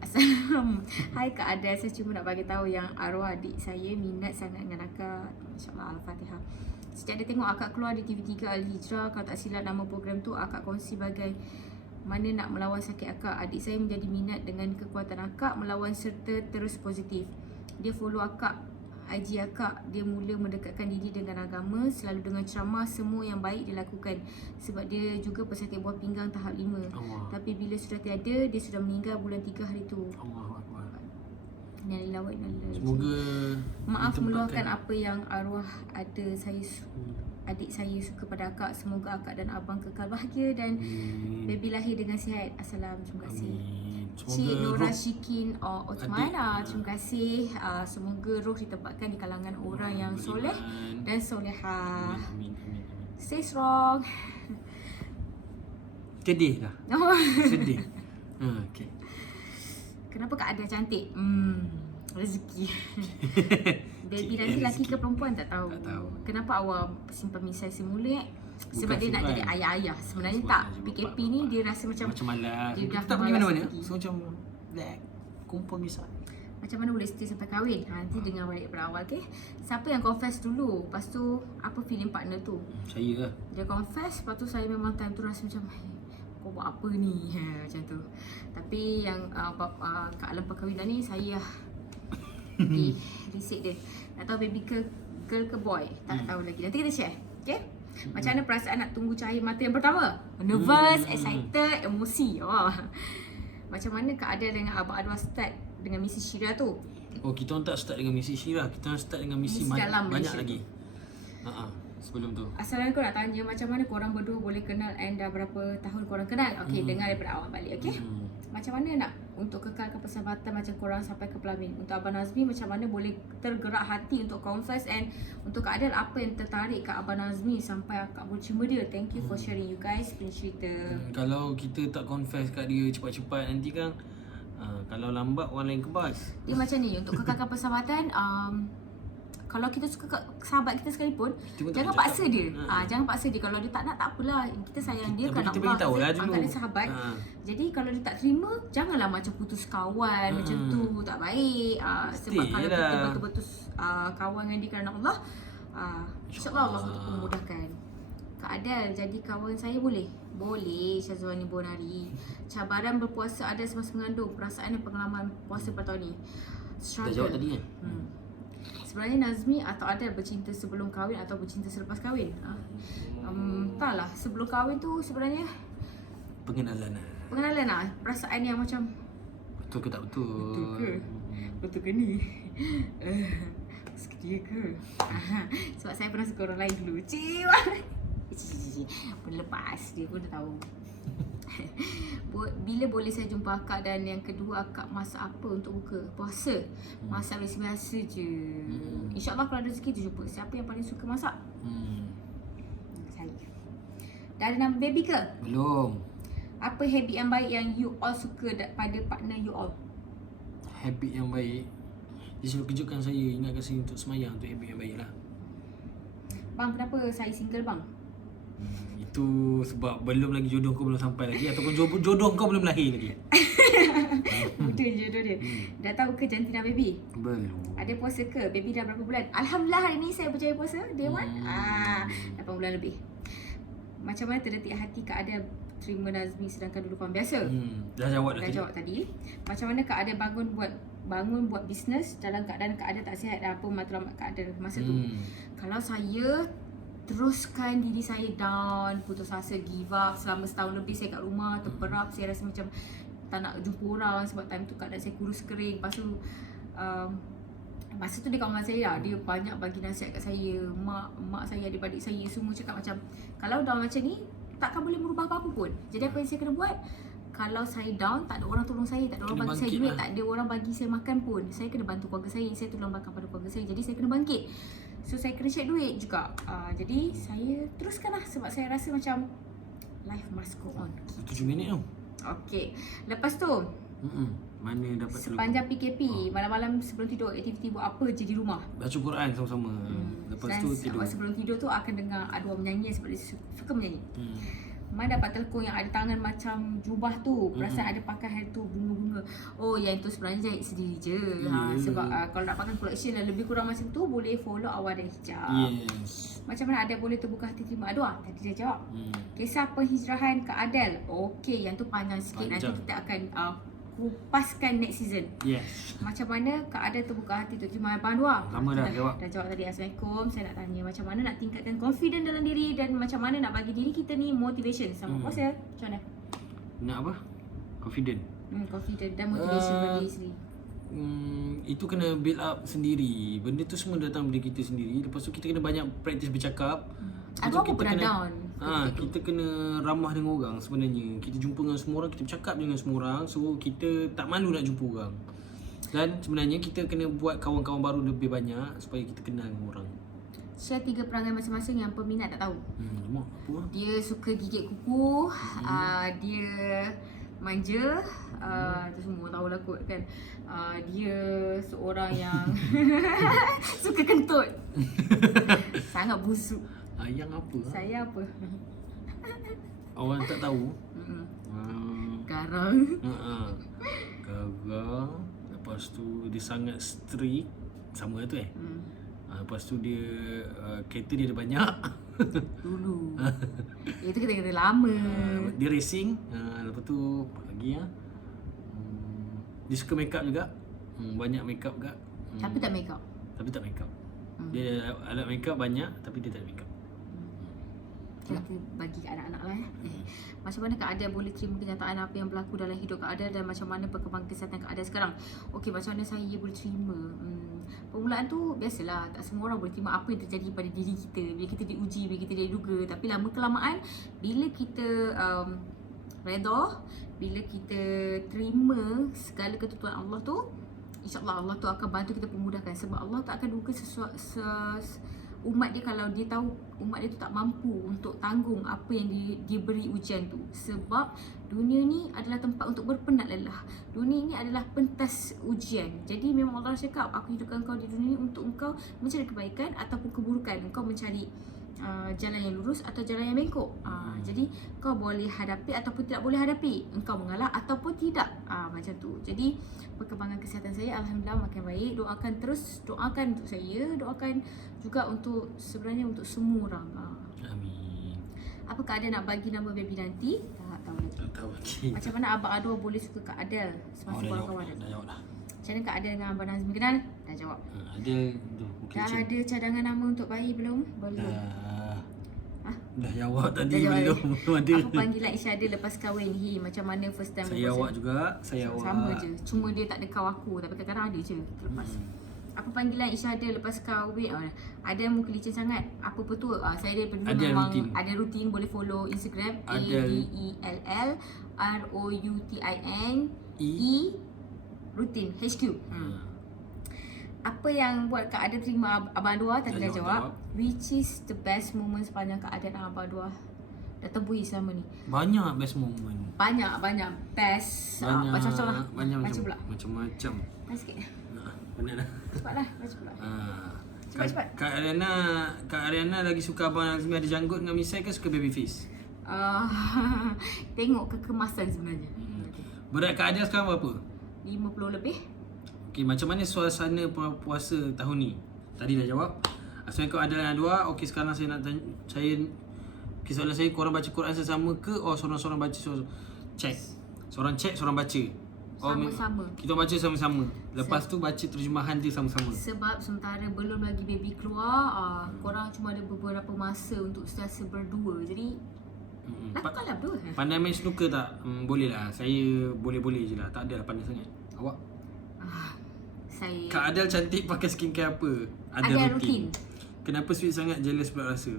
Assalamualaikum. Hai Kak Adel, saya cuma nak bagi tahu yang arwah adik saya minat sangat dengan Akak. Masya-Allah, Al-Fatihah. Sejak dia tengok Akak keluar di TV3 Al-Hijrah, kalau tak silap nama program tu, Akak kongsi bagai mana nak melawan sakit Akak. Adik saya menjadi minat dengan kekuatan Akak melawan serta terus positif. Dia follow Akak, IG Akak. Dia mula mendekatkan diri dengan agama, selalu dengan ceramah, semua yang baik dilakukan. Sebab dia juga pesakit buah pinggang tahap 5. Tapi bila sudah tiada, dia sudah meninggal bulan 3 hari tu. Semoga maaf meluahkan apa yang arwah adik saya suka pada Akak. Semoga Akak dan abang kekal bahagia dan baby lahir dengan sihat. Assalam, terima kasih. Cik Nora Shikin Osman, terima kasih. Semoga roh ditempatkan di kalangan orang yang soleh dan solehah. Stay strong. Sedih lah. Sedih. Okay. Kenapa Kak Adel cantik? Rezeki. Baby nanti lelaki ke perempuan tak tahu. Kenapa awak simpan misai semula? Sebab dia nak jadi ayah-ayah. Sebenarnya tak. PKP ni dia rasa macam malas. Dia dah tak pergi mana-mana. So macam kumpul misai. Macam mana boleh stay sampai kahwin? Nanti dengar balik daripada awal, okay? Siapa yang confess dulu? Lepas tu apa feeling partner tu? Saya lah. Dia confess, lepas tu saya memang time tu rasa macam kau buat apa ni? Macam tu. Tapi yang kat alam perkahwinan ni saya risik dia. Nak tahu baby girl ke boy? Tak tahu lagi. Nanti kita share. Okay? Macam mana perasaan nak tunggu cahaya mata yang pertama? Nervous, excited, emosi. Macam mana keadaan dengan Abang Anwar start dengan misi Syirah tu? Oh, kita orang tak start dengan misi Syirah. Kita orang start dengan misi dalam banyak Malaysia lagi. Sebelum tu. Asalnya kau nak tanya macam mana korang berdua boleh kenal and dah berapa tahun korang kenal? Okay, dengar daripada awal balik, okay? Macam mana nak untuk kekalkan persahabatan macam korang sampai ke pelamin? Untuk Abang Nazmi, macam mana boleh tergerak hati untuk confess, and untuk Kak Adel, apa yang tertarik kat Abang Nazmi sampai akak bercuma dia? Thank you for sharing you guys, punya cerita. Kalau kita tak confess kat dia cepat-cepat, nanti kan kalau lambat orang lain kebas. Dia macam ni, untuk kekalkan persahabatan, kalau kita suka sahabat kita sekalipun, jangan paksa dia. Jangan paksa dia. Kalau dia tak nak, tak apalah. Kita sayang dia kan, kita bagi tahu lah dulu. Antara sahabat. Jadi kalau dia tak terima, janganlah macam putus kawan macam tu, tak baik. Sebab kalau kita betul-betul kawan dengan dia kerana Allah, insya-Allah Allah untuk memudahkan. Kak Adel, jadi kawan saya boleh? Boleh, Syazwani Bonari. Cabaran berpuasa ada semasa mengandung, perasaan dan pengalaman puasa pada tahun ni. Dah jawab tadi kan? Sebenarnya Nazmi atau Adel bercinta sebelum kahwin atau bercinta selepas kahwin? Taklah, sebelum kahwin tu sebenarnya pengenalan lah. Perasaan yang macam betul ke tak betul? Betul ke? Betul ke ni? Suka dia ke? Sebab saya pernah suka orang lain dulu. Lepas dia pun dah tahu. Bila boleh saya jumpa akak? Dan yang kedua, akak masak apa untuk buka puasa? Masak biasa-biasa je. InsyaAllah kalau ada rezeki tu jumpa. Siapa yang paling suka masak? Saya. Dah ada nama baby ke? Belum. Apa habit yang baik yang you all suka pada partner you all? Habit yang baik, dia selalu kejutkan saya, ingatkan saya untuk semayang. Itu habit yang baik lah. Bang, kenapa saya single bang? Itu sebab belum lagi jodoh kau belum sampai lagi, ataupun jodoh kau belum lahir lagi. Betul jodoh dia. Dah tahu ke jantina baby? Belum. Ada puasa ke? Baby dah berapa bulan? Alhamdulillah hari ni saya berjaya puasa. Day 1. 8 bulan lebih. Macam mana terdetik hati Kak Adel terima Nazmi sedangkan dulu kawan biasa? Dah jawab dah. Dah jawab tadi. Macam mana Kak Adel bangun buat bisnes dalam keadaan Kak Adel tak sihat dan apa matlamat Kak Adel masa tu? Kalau saya teruskan diri saya down, putus asa, give up. Selama setahun lebih saya kat rumah, terperap. Saya rasa macam tak nak jumpa orang sebab time tu keadaan saya kurus kering. Lepas tu masa tu dia kawan saya lah, dia banyak bagi nasihat kat saya. Mak saya, adik-adik saya semua cakap macam, kalau down macam ni takkan boleh merubah apa-apa pun. Jadi apa yang saya kena buat? Kalau saya down, tak ada orang tolong saya, tak ada orang bagi saya duit, tak ada orang bagi saya makan pun, saya kena bantu keluarga saya tulang belakang pada keluarga saya. Jadi saya kena bangkit. So saya kena cek duit juga. Jadi saya teruskan lah sebab saya rasa macam life must go on. 7 minit tu. Okay. Lepas tu mana dapat sepanjang PKP, malam-malam sebelum tidur, aktiviti buat apa je di rumah? baca Quran sama-sama. Lepas tu tidur. Sebelum tidur tu akan dengar ada orang menyanyi sebab dia suka menyanyi. Mana dapat telekong yang ada tangan macam jubah tu. Perasaan ada pakai hari tu bunga-bunga. Oh, yang tu sebenarnya jahit sendiri je. Sebab kalau nak pakai collection dan lebih kurang macam tu, boleh follow Awal dan Hijab. Yes. Macam mana Adel boleh terbuka hati terima doa? Tadi dah jawab. Kisah penghijrahan Kak Adel. Okey, yang tu panjang sikit. Nanti kita akan kupaskan next season. Yes. Macam mana Kak Adel terbuka hati untuk terima Abang Anwar? Lama dah jawab. Dah jawab tadi. Assalamualaikum. Saya nak tanya macam mana nak tingkatkan confident dalam diri dan macam mana nak bagi diri kita ni motivation sama puasa. Macam mana? Nak apa? Confident. Confident dan motivation bagi diri sendiri. Itu kena build up sendiri. Benda tu semua datang dari kita sendiri. Lepas tu kita kena banyak practice bercakap. Aku pernah down. Kita kena ramah dengan orang sebenarnya. Kita jumpa dengan semua orang, kita bercakap dengan semua orang. So kita tak malu nak jumpa orang. Dan sebenarnya kita kena buat kawan-kawan baru lebih banyak supaya kita kenal dengan orang. Share 3 perangai masing-masing yang peminat tak tahu. Apa? Dia suka gigit kuku, dia manja, tu semua tahulah kot kan. Dia seorang yang suka kentut. Sangat busuk. Yang apa? Saya apa? Orang tak tahu. Garang. Garang. Lepas tu dia sangat strict. Sama tu lepas tu dia kereta dia ada banyak. Dulu. Itu kita kata lama. Dia racing. Lepas tu apa lagi dia suka make up juga. Banyak make up juga. Tapi tak make up. Dia alat make up banyak tapi dia tak make up. kita bagi ke anak-anak lah Macam mana Kak Adel boleh terima kenyataan apa yang berlaku dalam hidup Kak Adel dan macam mana perkembangan kesihatan Kak Adel sekarang? Okey, macam mana saya boleh terima? Permulaan tu biasalah, tak semua orang boleh terima apa yang terjadi pada diri kita. Bila kita diuji, bila kita diduga. Tapi lama kelamaan, bila kita redha, bila kita terima segala ketentuan Allah tu, InsyaAllah Allah tu akan bantu kita permudahkan. Sebab Allah tak akan duga umat dia kalau dia tahu umat dia tu tak mampu untuk tanggung apa yang dia beri ujian tu. Sebab dunia ni adalah tempat untuk berpenat lelah. Dunia ni adalah pentas ujian. Jadi memang Allah cakap, aku hidupkan kau di dunia ni untuk engkau mencari kebaikan ataupun keburukan. Engkau mencari jalan yang lurus atau jalan yang bengkok. Jadi kau boleh hadapi ataupun tidak boleh hadapi. Engkau mengalah ataupun tidak. Macam tu. Jadi perkembangan kesihatan saya alhamdulillah makin baik. Doakan terus, doakan untuk saya, doakan juga untuk sebenarnya untuk semua orang. Amin. Apa Kak Adel nak bagi nama baby nanti? Tak tahu lagi. Tak tahu lagi. Macam mana Abang Adwa boleh suka Kak Adel semasa kawan-kawan? Dah jawab dah. Macam mana Kak Adel dengan Abang Nazmi kenal? Dah jawab. Adel tu mungkin Dah ada cadangan nama untuk bayi belum? Belum. Dah jawab tadi. Dah jawab belum ada. Apa panggilan Isyada lepas kahwin? Macam mana first time Saya awak juga. Saya awak. Sama je. Cuma dia tak ada kau aku. Tapi kadang-kadang ada je terlepas. Apa panggilan Isyada lepas kahwin? Ada muka licin sangat. Apa betul? Saya daripada dulu memang rutin. ada rutin. Boleh follow Instagram ADELL ROUTIN E rutin HQ. Apa yang buat Kak Adel terima Abang Adwa? Tadi dah jawab. Which is the best moment sepanjang Kak Adel dan Abang Adwa dah temui selama ni? Banyak best moment. Banyak best. Macam-macam lah. Macam pula. Macam-macam. Dah sikit. Benar dah. Cepatlah. Baca pula. Cepat. Kak Ariana lagi suka Abang Azmi ada janggut dengan misai ke suka baby face? Tengok kekemasan sebenarnya. Berat Kak Adel sekarang berapa? 50 lebih. Okey, macam mana suasana puasa tahun ni? Tadi dah jawab. Assalamualaikum Adel dan Adwa. Okey, sekarang saya nak tanya, soalan saya, korang baca Quran sesama ke? Seorang-seorang baca check. Seorang check, seorang baca. Sama-sama. Kita baca sama-sama. Lepas tu baca terjemahan dia sama-sama. Sebab sementara belum lagi baby keluar, korang cuma ada beberapa masa untuk sentiasa berdua. Jadi lakukanlah berdua. Pandai main snooker tak? Boleh lah. Saya boleh-boleh je lah. Tak adalah pandai sangat. Awak? Saya Kak Adel cantik pakai skincare apa? ada rutin. Kenapa sweet sangat? Jealous pula rasa.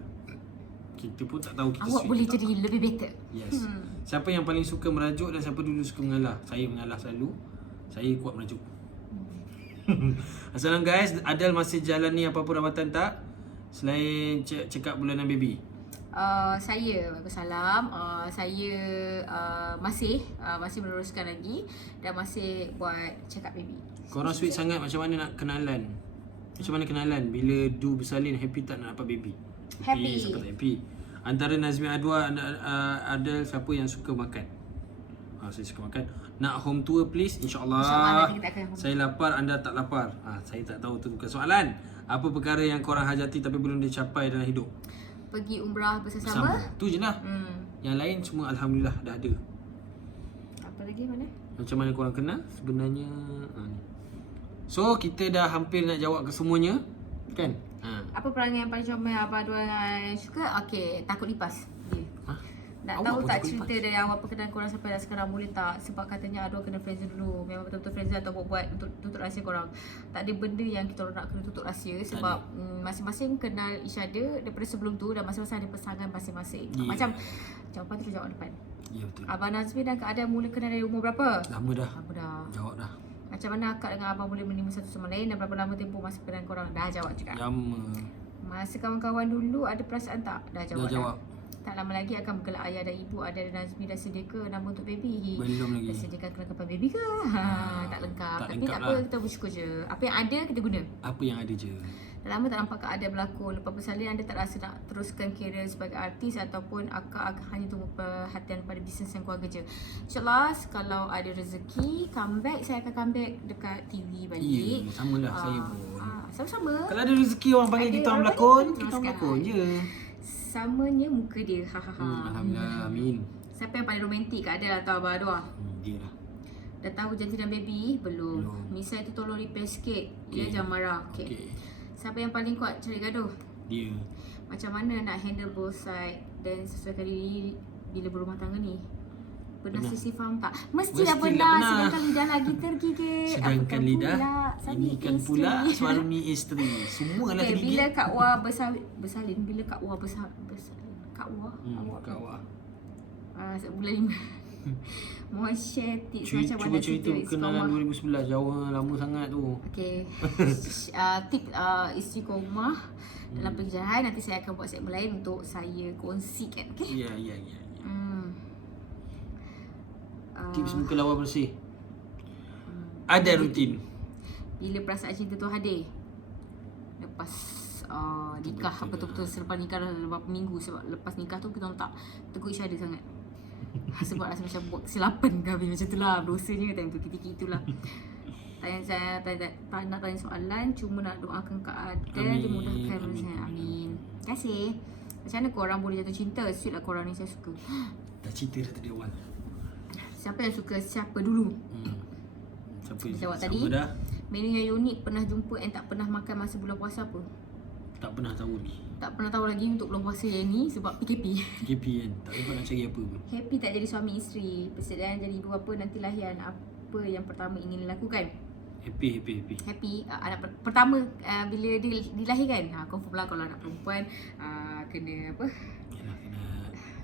Kita pun tak tahu kita Awak sweet boleh tak. jadi lebih better. Yes. Siapa yang paling suka merajuk dan siapa dulu suka mengalah? Saya mengalah selalu. Saya kuat merajuk. Assalamualaikum guys. Adel masih jalani apa-apa rawatan tak? Selain check up bulanan baby. Saya Waalaikumsalam. Saya masih meneruskan lagi dan masih buat check up baby. Korang sweet sangat, macam mana nak kenalan? Macam mana kenalan? Bila do bersalin happy tak nak dapat baby? Happy. Siapa tak happy? Antara Nazmi Adwa Adel siapa yang suka makan? Saya suka makan. Nak home tour please? InsyaAllah. nanti kita akan home Saya lapar, anda tak lapar. Saya tak tahu, tu bukan soalan. Apa perkara yang korang hajati tapi belum dicapai dalam hidup? Pergi umrah bersama. Tu je lah. Yang lain semua alhamdulillah dah ada. Apa lagi mana? Macam mana korang kenal sebenarnya? So kita dah hampir nak jawab ke semuanya, kan? Apa perangai yang paling comel Abang Adwa suka? Okey, takut lipas. Dia. Nak Awak tahu pun tak takut cerita dari awal perkenalan korang sampai dah sekarang, boleh tak? Sebab katanya Adwa kena friendzone dulu. Memang betul-betul friendzone atau buat untuk tutup rahsia korang. Tak ada benda yang kita orang nak kena tutup rahsia. Sebab masing-masing kenal Isyada daripada sebelum tu dan masing-masing ada pasangan masing-masing. Macam jawapan tu jawab depan. Ya betul. Abang Nazmi dan Kak Adel mula kenal dari umur berapa? Lama dah. Lama dah. Jawab dah. Macam mana akak dengan abang boleh menerima satu sama lain dan berapa lama tempoh masa kenal korang? Dah jawab juga. Lama. Masa kawan-kawan dulu ada perasaan tak? Dah jawab. Dah jawab. Tak lama lagi akan bergelak ayah dan ibu. Ada dan Nazmi dah sedia ke nama untuk baby? Belum lagi. Dah sediakan kelengkapan baby ke? Tak lengkap. Tak Tapi lengkap tak apa, lah. kita bersyukur je. Apa yang ada kita guna. Apa yang ada je. Dah lama tak nampak Kak Adel berlakon. Lepas bersalin anda tak rasa nak teruskan karier sebagai artis ataupun akak hanya tunggu perhatian pada bisnes dan keluarga je? InsyaAllah kalau ada rezeki comeback, saya akan comeback dekat TV balik. Ya, sama lah saya pun. Sama-sama. Kalau ada rezeki orang panggil Ada kita orang orang berlakon, panggil, kita orang sekarang. berlakon je. Samanya muka dia. Alhamdulillah, amin. Siapa yang paling romantik, Kak Adel atau Abang Adwa? Dia lah. Dah tahu janji dan baby? Belum. Belum. Nisa itu tolong repair sikit. Okay. Dia jangan marah. Okay. Okey. Siapa yang paling kuat cari gaduh? Dia. Macam mana nak handle both side dan sesuaikan diri bila berumah tangga ni. Pernah Pernah. sisi faham tak? Mestilah Mestilah pernah. pernah. Sedangkan lidah lagi tergigit. Sedangkan Apakah lidah, pula suami ini kan pula isteri? suami isteri. Semua lah Okay, tergigit. bila Kak Wah bersalin, bila Kak Wah bersalin, Kak Wah, awak Kak Wah. bulan 5. Mohon share tips macam Cuba mana cerita kenalan 2011. Jauh lama sangat tu. Okay. Tip istiqomah dalam pekerjaan. Nanti saya akan buat segmen lain untuk saya kongsikan. Okay. Ya. Tips muka lawa bersih. Ada rutin. Bila perasaan cinta tu hadir lepas nikah, betul-betul selepas nikah dah beberapa minggu. Sebab lepas nikah tu kita orang tak tegur each other sangat. Sebab rasa macam buat kesilapan kahwin macam tu lah. Dosanya time tu, ketika itulah. Saya tak nak tanya soalan, cuma nak doakan Kak Adel dimudahkan urusan. Amin. Terima kasih. Macam mana korang boleh jatuh cinta? Sweet lah korang ni, saya suka. Dah cerita dah tadi awal. Siapa yang suka siapa dulu? Siapa Jawab siapa tadi. dah? Menu yang unik pernah jumpa and tak pernah makan masa bulan puasa apa? Tak pernah tahu ni. Tak pernah tahu lagi untuk bulan puasa yang ni sebab PKP. PKP kan. Tak dapat nak cari apa pun. Happy tak jadi suami isteri. Persediaan jadi ibu apa nanti lahiran. Apa yang pertama ingin dilakukan? Happy. Happy anak pertama bila dia dilahirkan. Confirm lah kalau anak perempuan kena apa? Yalah, kena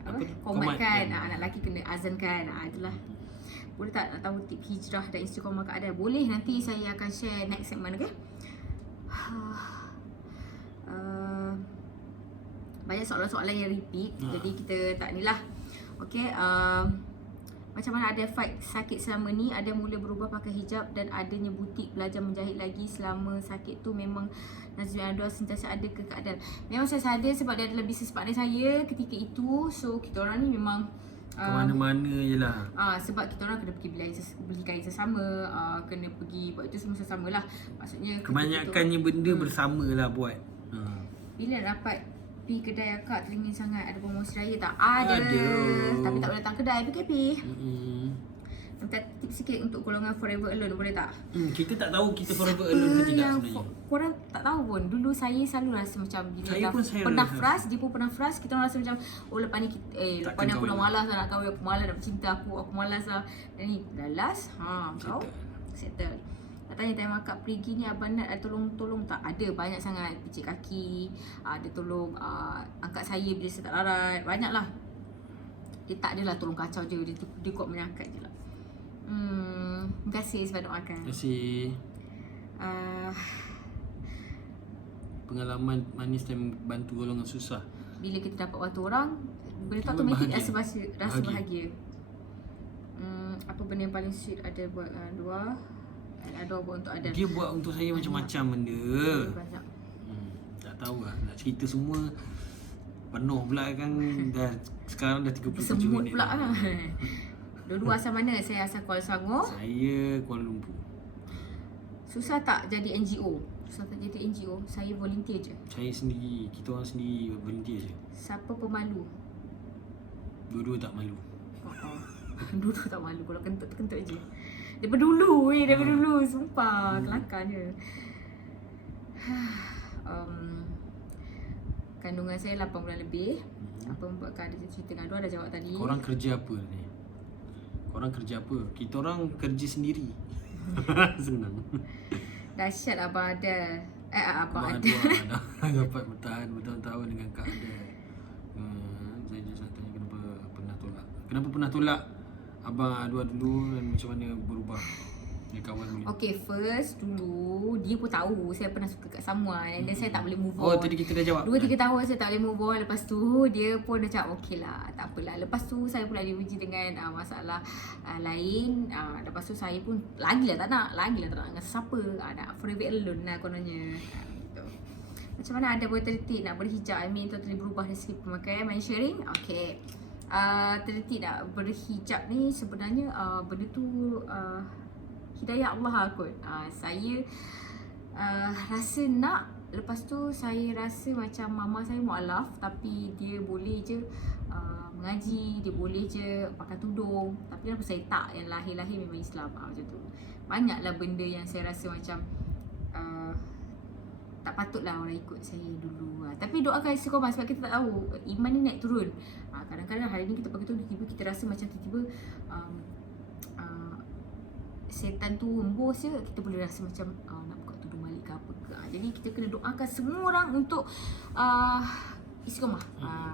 Apa? Komat kan. Anak lelaki kena azankan. Itulah. Boleh tak nak tahu tip hijrah dan istiqomah Kak Adel? Boleh, nanti saya akan share next segment, okay? Banyak soalan-soalan yang repeat. Jadi kita tak ni lah. Okay, macam mana Adel fight sakit selama ni? Adel mula berubah pakai hijab dan adanya butik belajar menjahit lagi. Selama sakit tu memang Nazmi Adwa sentiasa ada ke Kak Adel? Memang saya sadar sebab dia adalah bisnes partner saya ketika itu. So kita orang ni memang ke mana-mana je lah. sebab kita orang kena pergi beli kain sesama, kena pergi buat itu semua sesama lah. Maksudnya Kebanyakannya benda bersama lah buat. bila dapat pergi kedai akak teringin sangat, ada promosi raya tak? Ada. Tapi tak boleh datang kedai PKP. Minta tips sikit untuk golongan Forever Alone, boleh tak? Kita tak tahu kita forever alone ke tidak sebenarnya. Korang tak tahu pun. Dulu saya selalu rasa macam bila Saya pernah rasa. frust, dia pun pernah frust. Kita orang rasa macam lepas ni lepas ni aku dah malas lah nak kahwin, aku malas nak bercinta, aku malas lah. Dan ni dah last, kau settle. Nak tanya time akak pergi ni Abang Nat ada tolong tak? Ada, banyak sangat. Picit kaki, ada tolong angkat saya bila saya tak larat. Banyak lah. Dia tak adalah tolong kacau je. Dia kuat menyangkat je lah. Terima kasih sebab doakan. Terima kasih. Pengalaman manis dan bantu golongan susah. Bila kita dapat bantu orang, boleh tak Cuma automatik bahagia. rasa bahagia. Apa benda yang paling sweet ada buat dua? Ada buat untuk Adel. Dia buat untuk saya macam-macam benda. Banyak. Tak tahu lah. Nak cerita semua penuh pula kan. Dah sekarang dah 37 Semut minit. pula lah. Dua-dua asal mana? Saya asal Kuala Selangor. Saya Kuala Lumpur. Susah tak jadi NGO? Susah tak jadi NGO? Saya volunteer je. Saya sendiri. Kita orang sendiri volunteer je. Siapa pemalu? Dua-dua tak malu. Dulu tak malu. Kalau kentut-kentut je. Daripada dulu daripada dulu. Sumpah. Kelakar je. Kandungan saya 8 bulan lebih. Apa membuatkan ada cerita dengan Dua? Dah jawab tadi. Korang kerja apa ni? Korang kerja apa? Kita orang kerja sendiri. Senang. Dahsyat Abang Adel. Abang Abang Adel. Adwa dah dapat bertahan bertahun-tahun dengan Kak Adel. Saya just nak tanya kenapa pernah tolak. Kenapa pernah tolak Abang Adwa dulu dan macam mana berubah dia kawan boleh. Okay, first dulu dia pun tahu saya pernah suka kat someone and then saya tak boleh move Oh, on. tadi kita dah jawab. 2-3 tahun saya tak boleh move on. Lepas tu dia pun dah cakap okey lah, tak apalah. Lepas tu saya pula diuji dengan masalah lain. Lepas tu saya pun lagilah tak nak dengan siapa. Nak forever alone lah kononnya. Gitu. Macam mana Anda boleh terdetik nak berhijab? I mean totally berubah dari segi pemakaian. Mind sharing? Okay. Terdetik nak berhijab ni sebenarnya benda tu hidayah Allah lah kot. Saya rasa nak. Lepas tu saya rasa macam mama saya mualaf, tapi dia boleh je mengaji, dia boleh je pakai tudung. Tapi kenapa saya tak? Yang lahir-lahir memang Islam macam tu. Banyaklah benda yang saya rasa macam tak patutlah orang ikut saya dulu. Tapi doakan istiqomah sebab kita tak tahu iman ni naik turun. Kadang-kadang hari ni kita pakai tu tiba-tiba kita rasa macam tiba-tiba setan tu hembus je, kita boleh rasa macam nak buka tudung balik ke apa ke. Jadi kita kena doakan semua orang untuk istiqomah.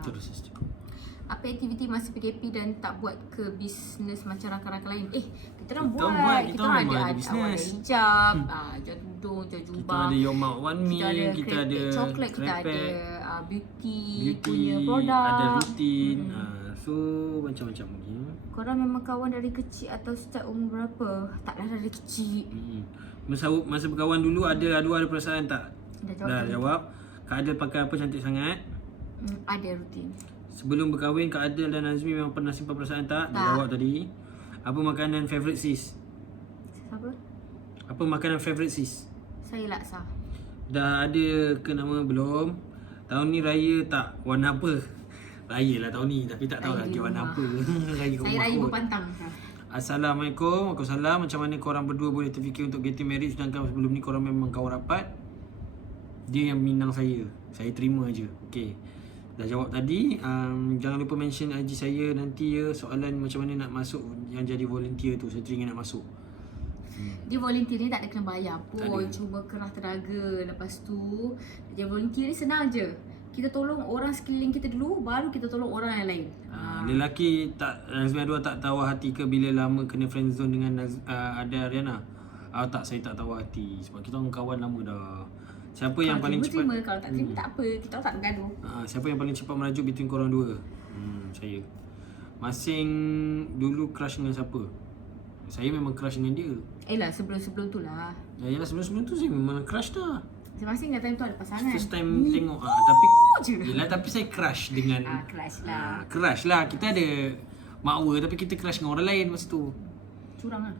Terus istiqomah. Apa aktiviti masa PKP dan tak buat ke bisnes macam rakan-rakan lain? Kita orang Kita buat. buat, Kita kita orang memang ada ada bisnes. hijab, jual tudung, jual Kita jubah. ada Your Mouth One Me, kita ada coklat, kita ada Crepek, beauty beauty, punya produk. ada rutin. So macam-macam ni. Korang memang kawan dari kecil atau start umur berapa? Taklah dari kecil. Masa berkawan dulu ada perasaan tak? Dah jawab Dah tadi. jawab. Kak Adel pakai apa cantik sangat? Ada rutin. Sebelum berkahwin Kak Adel dan Azmi memang pernah simpan perasaan tak? Dah Tak. jawab tadi. Apa makanan favourite sis? Siapa? Apa makanan favourite sis? Saya laksa. Dah ada ke nama belum? Tahun ni raya tak? Warna apa? Raya lah tahun ni tapi tak tahu Raya lagi di warna rumah. apa. Raya kat Saya rumah raya kot. berpantang. Assalamualaikum. Waalaikumsalam. Macam mana korang berdua boleh terfikir untuk getting married sedangkan sebelum ni korang memang kawan rapat? Dia yang minang saya. Saya terima je. Okey. Dah jawab tadi. Jangan lupa mention IG saya nanti ya. Soalan macam mana nak masuk yang jadi volunteer tu. Saya teringin nak masuk. Dia volunteer ni tak ada kena bayar Tak pun. ada. Cuma kerah tenaga. Lepas tu dia volunteer ni senang je. Kita tolong orang sekeliling kita dulu, baru kita tolong orang yang lain. Lelaki tak Nazmi Adwa tak tawar hati ke bila lama kena friendzone dengan ada Ariana? Tak, saya tak tawar hati sebab kita orang kawan lama dah. Siapa yang paling cepat? Terima. Kalau tak terima tak apa. Kita orang tak bergaduh. Siapa yang paling cepat merajuk between korang dua? Saya. Masing dulu crush dengan siapa? Saya memang crush dengan dia. Sebelum-sebelum tu lah. Yalah sebelum-sebelum tu saya memang crush dah. Masing-masing kat time tu ada pasangan. First time tengok tapi je. yelah tapi saya crush dengan Crush lah. crush lah. Kita ada makwa tapi kita crush dengan orang lain masa tu. Curang lah.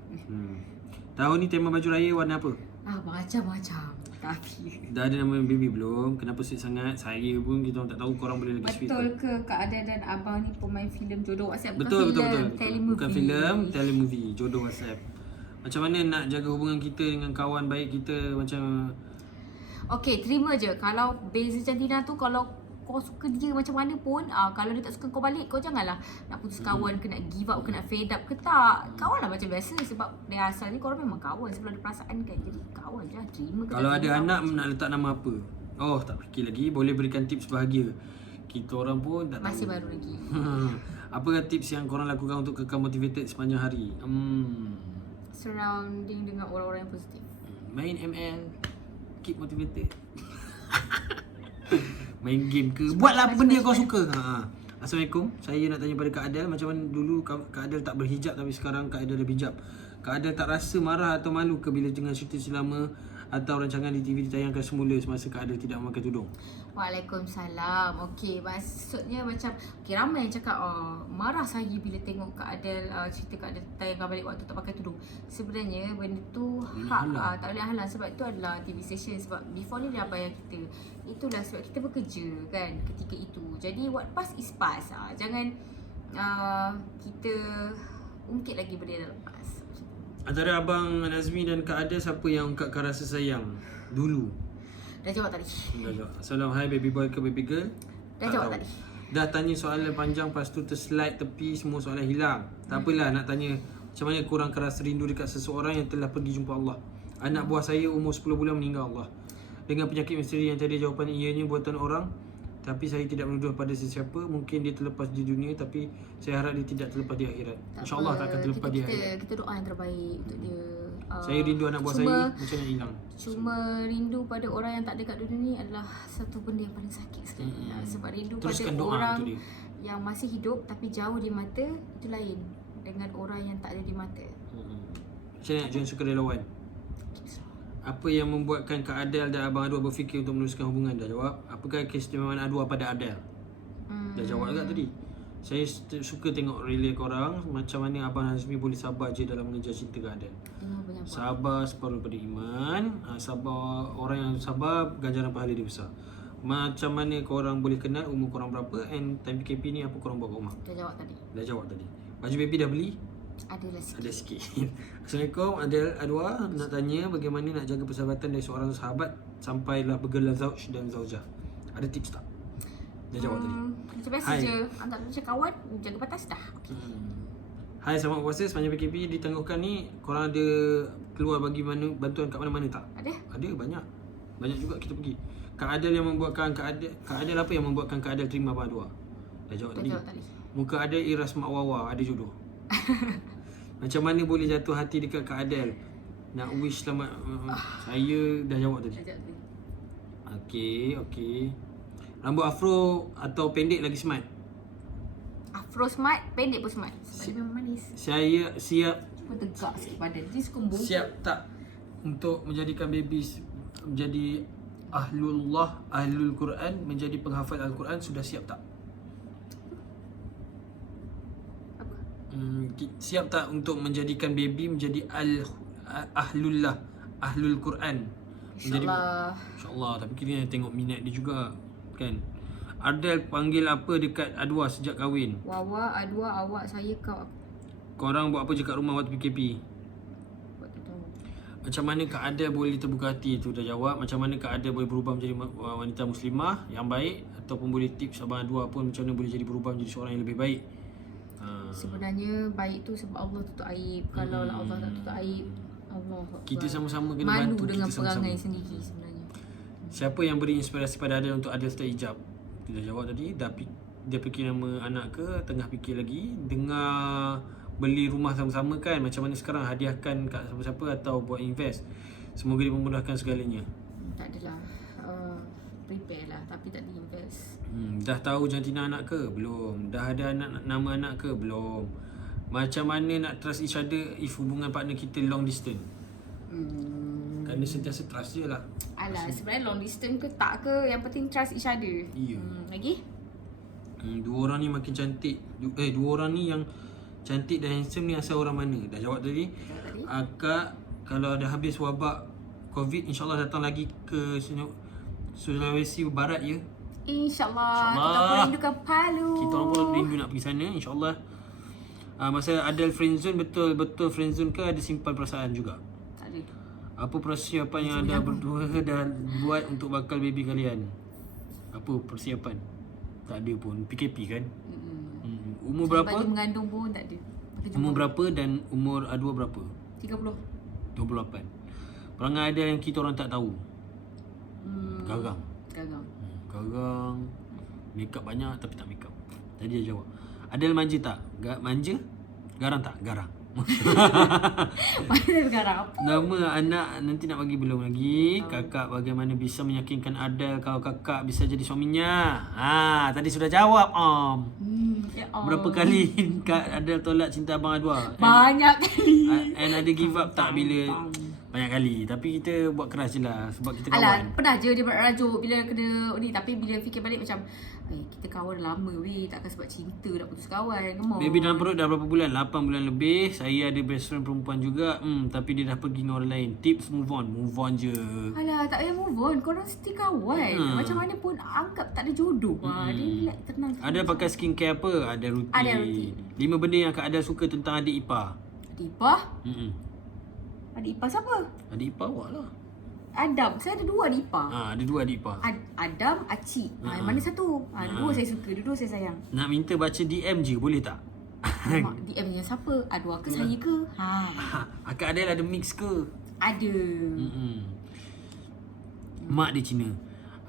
Tahun ni tema baju raya warna apa? Macam-macam. Tapi Dah ada nama baby belum? Kenapa sweet sangat? Saya pun kita orang tak tahu korang boleh lagi sweet betul ke? ke Kak Ada dan Abang ni pemain filem Jodoh WhatsApp? Betul. Telemovie. Bukan filem, telemovie, jodoh WhatsApp. Macam mana nak jaga hubungan kita dengan kawan baik kita macam Okay, terima je. Kalau beza jantina tu, kalau kau suka dia macam mana pun, kalau dia tak suka kau balik, kau janganlah nak putus kawan ke, nak give up ke, nak fed up ke. Tak, kawan lah macam biasa. Sebab dia asalnya korang memang kawan sebelum ada perasaan kan. Jadi kawan je lah, terima ke kalau tak ada terima. anak nak letak nama apa? Oh, tak fikir lagi. Boleh berikan tips bahagia. Kita orang pun tak Masih tahu. baru lagi. Apa tips yang korang lakukan untuk kekal motivated sepanjang hari? Surrounding dengan orang-orang yang positif. Main ML, keep motivated. Main game ke, buatlah apa benda yang kau suka. Assalamualaikum. Saya nak tanya pada Kak Adel, macam mana dulu Kak Adel tak berhijab tapi sekarang Kak Adel ada berhijab. Kak Adel tak rasa marah atau malu ke bila dengan syuting selama atau rancangan di TV ditayangkan semula semasa Kak Adel tidak memakai tudung? Waalaikumsalam. Okey, maksudnya macam ramai yang cakap marah saya bila tengok Kak Adel cerita Kak Adel tayangkan balik waktu tak pakai tudung. Sebenarnya benda tu tak boleh halang sebab itu adalah TV station. Sebab before ni dia bayar kita. Itulah sebab kita bekerja kan ketika itu. Jadi what past is past. Jangan kita ungkit lagi benda yang dah lepas. Antara Abang Nazmi dan Kak Adel, siapa yang Kak rasa sayang dulu? Dah jawab tadi. Dah jawab. Assalamualaikum, hai baby boy ke baby girl? Dah Tak jawab tahu. tadi. Dah tanya soalan panjang, lepas tu terslide tepi, semua soalan hilang. Tak apalah, nak tanya macam mana korang rasa rindu dekat seseorang yang telah pergi jumpa Allah. Anak buah saya umur 10 bulan meninggal Allah dengan penyakit misteri yang tadi jawapan ianya buatan orang. Tapi saya tidak menuduh pada sesiapa. Mungkin dia terlepas di dunia, tapi saya harap dia tidak terlepas di akhirat. InsyaAllah tak akan terlepas di akhirat. Kita doa yang terbaik untuk dia. Saya rindu anak buah saya macam yang hilang. Cuma rindu pada orang yang tak ada kat dunia ni adalah satu benda yang paling sakit sekali. Sebab rindu Teruskan pada doa orang tu dia. yang masih hidup tapi jauh di mata, itu lain dengan orang yang tak ada di mata. Macam mana jangan suka relawan? Apa yang membuatkan Kak Adel dan Abang Adwa berfikir untuk meneruskan hubungan? Dah jawab. Apakah keistimewaan Adwa pada Adel? Dah jawab juga tadi. Saya suka tengok relay korang. Macam mana Abang Nazmi boleh sabar je dalam mengejar cinta Kak Adel? Sabar separuh pada iman. Sabar, orang yang sabar ganjaran pahala dia besar. Macam mana korang boleh kenal, umur korang berapa, and time PKP ni apa korang buat kat rumah? Dah jawab tadi. Dah jawab tadi. Baju baby dah beli? Adalah sikit. Ada sikit. Assalamualaikum, Adwa nak tanya bagaimana nak jaga persahabatan dari seorang sahabat sampailah bergelar zauj dan zaujah. Ada tips tak? Dia jawab tadi. Macam biasa Hai. je. Anggap macam kawan, jaga batas dah. Hai, selamat puasa. Sepanjang PKP ditangguhkan ni, korang ada keluar bagi mana bantuan kat mana-mana tak? Ada? Ada, banyak. Banyak juga kita pergi. Kak Adel yang membuatkan Kak Adel apa yang membuatkan Kak Adel terima Abang Adwa? Dah jawab Dah tadi. jawab tadi. Muka Adel iras mak wawa, ada jodoh. Macam mana boleh jatuh hati dekat Kak Adel? Nak wish selamat saya dah jawab tadi. Dah jawab tadi. Okey. Rambut afro atau pendek lagi smart? Afro smart, pendek pun smart. Sebab dia memang manis. Saya siap Cuba tegak sikit badan. Dia suka bongkok. siap tak untuk menjadikan baby menjadi ahlul Quran, menjadi penghafal Al-Quran, sudah siap tak? Apa? Siap tak untuk menjadikan baby menjadi ahlul Quran? InsyaAllah. InsyaAllah. Tapi kita tengok minat dia juga kan. Adel panggil apa dekat Adwa sejak kahwin? Wawa, Adwa, awak, saya, kau. Korang buat apa je kat rumah waktu PKP? Buat tu tahu. Macam mana Kak Adel boleh terbuka hati? Tu dah jawab. Macam mana Kak Adel boleh berubah menjadi wanita muslimah yang baik? Ataupun boleh tips Abang Adwa pun macam mana boleh jadi berubah menjadi seorang yang lebih baik? Sebenarnya baik tu sebab Allah tutup aib. Kalau lah Allah tak tutup aib, Allah Kita sama-sama kena malu bantu dengan kita sama-sama. perangai sendiri sebenarnya. Siapa yang beri inspirasi pada Adel untuk Adel start hijab? Dia dah jawab tadi. Dia fikir nama anak ke? Tengah fikir lagi. Dengar beli rumah sama-sama kan? Macam mana sekarang? Hadiahkan kat siapa-siapa atau buat invest? Semoga dia memudahkan segalanya. Tak adalah. Prepare lah tapi tak di-invest. Dah tahu jantina anak ke? Belum. Dah ada nama anak ke? Belum. Macam mana nak trust each other if hubungan partner kita long distance? Kerana sentiasa trust je lah. Alah, sebenarnya long distance ke tak ke, yang penting trust each other. Ya. Lagi? Dua orang ni makin cantik. Dua orang ni yang cantik dan handsome ni asal orang mana? Dah jawab tadi. Jawab tadi. Akak kalau dah habis wabak COVID, insyaAllah datang lagi ke Sulawesi Barat ya. InsyaAllah. Kita InsyaAllah. pun rindukan Palu. Kita orang pun rindu nak pergi sana, insyaAllah. Masa Adel friendzone, betul-betul friendzone ke ada simpan perasaan juga? Tak ada. Apa persiapan yang anda berdua dah buat untuk bakal baby kalian? Apa persiapan? Tak ada pun. PKP kan? Umur berapa? Baju mengandung pun tak ada. Pakai jubah. Umur berapa dan umur Adwa berapa? 30. 28. Perangai Adel yang kita orang tak tahu. Garang. Gagang. Garang. Make up banyak tapi tak make up. Tadi dia jawab. Adel manja tak? Manja? Garang tak? Garang. Mana sekarang apa? Nama anak nanti nak bagi belum lagi. Kakak bagaimana bisa meyakinkan Adel kalau kakak bisa jadi suaminya? Tadi sudah jawab Om. Ya Allah. Berapa kali Kak Adel tolak cinta Abang Adwa? Banyak kali. And ada give up tak bila? Banyak kali. Tapi kita buat keras je lah sebab kita Alah, kawan. pernah je dia berajuk bila kena ni. Tapi bila fikir balik macam kita kawan dah lama weh. Takkan sebab cinta nak putus kawan. Come on. Baby dalam perut dah berapa bulan? 8 bulan lebih. Saya ada best friend perempuan juga. Tapi dia dah pergi dengan orang lain. Tips move on. Move on je. Alah, tak payah move on. Korang still kawan. Macam mana pun anggap tak ada jodoh. Dia relax, tenang. Ada pakai skincare apa? Ada rutin. Ada rutin. 5 benda yang Kak Adel suka tentang adik ipar. Adik ipar? Mm-mm. Adik ipar siapa? Adik ipar awak lah. Adam. Saya ada 2 adik ipar. Ada 2 adik ipar. Adam, Acik. Yang mana satu? Dua saya suka. Dua saya sayang. Nak minta baca DM je boleh tak? Mak DM dengan siapa? Adwa ke saya ke? Kak Adel ada mix ke? Ada. Mak dia Cina.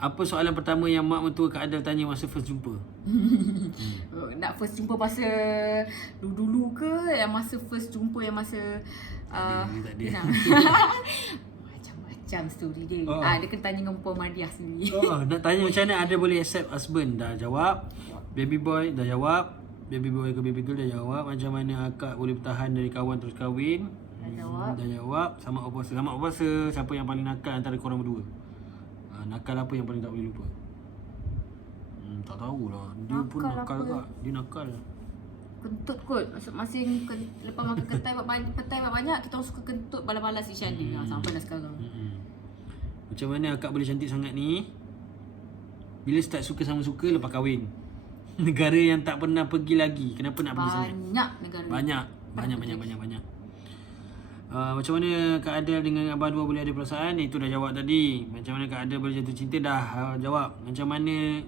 Apa soalan pertama yang mak mentua Kak Adel tanya masa first jumpa? Nak first jumpa masa dulu-dulu ke? Yang masa first jumpa yang masa Tak ada. Macam-macam story dia. Oh. Dia kena tanya dengan Puan Madiah sendiri. Nak tanya macam mana Adel boleh accept husband? Dah jawab. Baby boy dah jawab. Baby boy ke baby girl dah jawab. Macam mana akak boleh bertahan dari kawan terus kahwin? Dah jawab. Selamat berpuasa. Selamat berpuasa. Siapa yang paling nakal antara korang berdua? Nakal apa yang paling tak boleh lupa? Tak tahulah. Dia Nakal pun nakal apa? kak. Dia nakal. Kentut kot. Masing-masing lepas makan petai banyak, kita orang suka kentut balas-balas each other. Sampai dah sekarang. Macam mana akak boleh cantik sangat ni? Bila start suka sama suka lepas kahwin. Negara yang tak pernah pergi lagi. Kenapa nak pergi sangat? Banyak negara. Banyak. Banyak. Macam mana Kak Adel dengan Abang Dua boleh ada perasaan? Itu dah jawab tadi. Macam mana Kak Adel boleh jatuh cinta? Dah jawab. Macam mana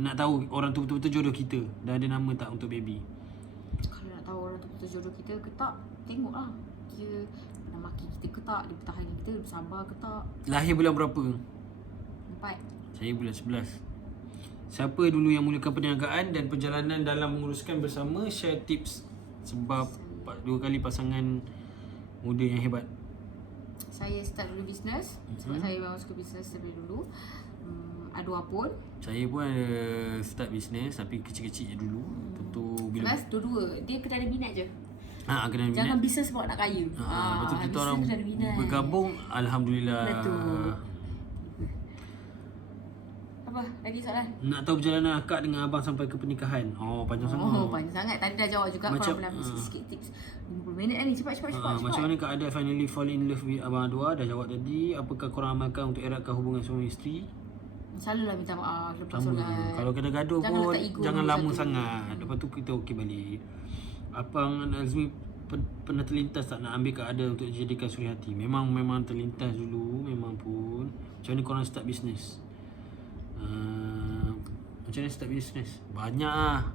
nak tahu orang tu betul-betul jodoh kita? Dah ada nama tak untuk baby? Kalau nak tahu orang tu betul jodoh kita ke tak, tengoklah dia pernah maki kita ke tak, dia bertahan dengan kita, dia bersabar ke tak. Lahir bulan berapa? 4. Saya bulan 11. Siapa dulu yang mulakan perniagaan dan perjalanan dalam menguruskan bersama? Share tips. Sebab 2 kali pasangan muda yang hebat. Saya start dulu bisnes sebab saya memang suka bisnes dari dulu. Adua pun Saya pun ada start bisnes tapi kecil-kecil je dulu. Tentu bila plus dua-dua dia kena ada minat je. kena minat. Jangan bisnes sebab nak kaya. Betul, kita orang kena ada minat. bergabung, alhamdulillah. Betul. Apa lagi soalan? Nak tahu perjalanan akak dengan abang sampai ke pernikahan. Panjang sangat. Panjang sangat. Tadi dah jawab juga. Macam- Korang boleh sikit tips. 50 minit dah ni. Cepat. Macam mana Kak Adel finally fall in love with Abang Adwa? Dah jawab tadi. Apakah korang amalkan untuk eratkan hubungan suami isteri? Selalulah minta maaf lepas Sama. solat. Kalau kita gaduh Jangan pun letak ego jangan nombor lama satu. sangat. Lepas tu kita okey balik. Abang Azmi pernah terlintas tak nak ambil Kak Adel untuk dijadikan suri hati? Memang terlintas dulu. Memang pun. Macam mana korang start bisnes? Macam mana start bisnes? Banyak lah.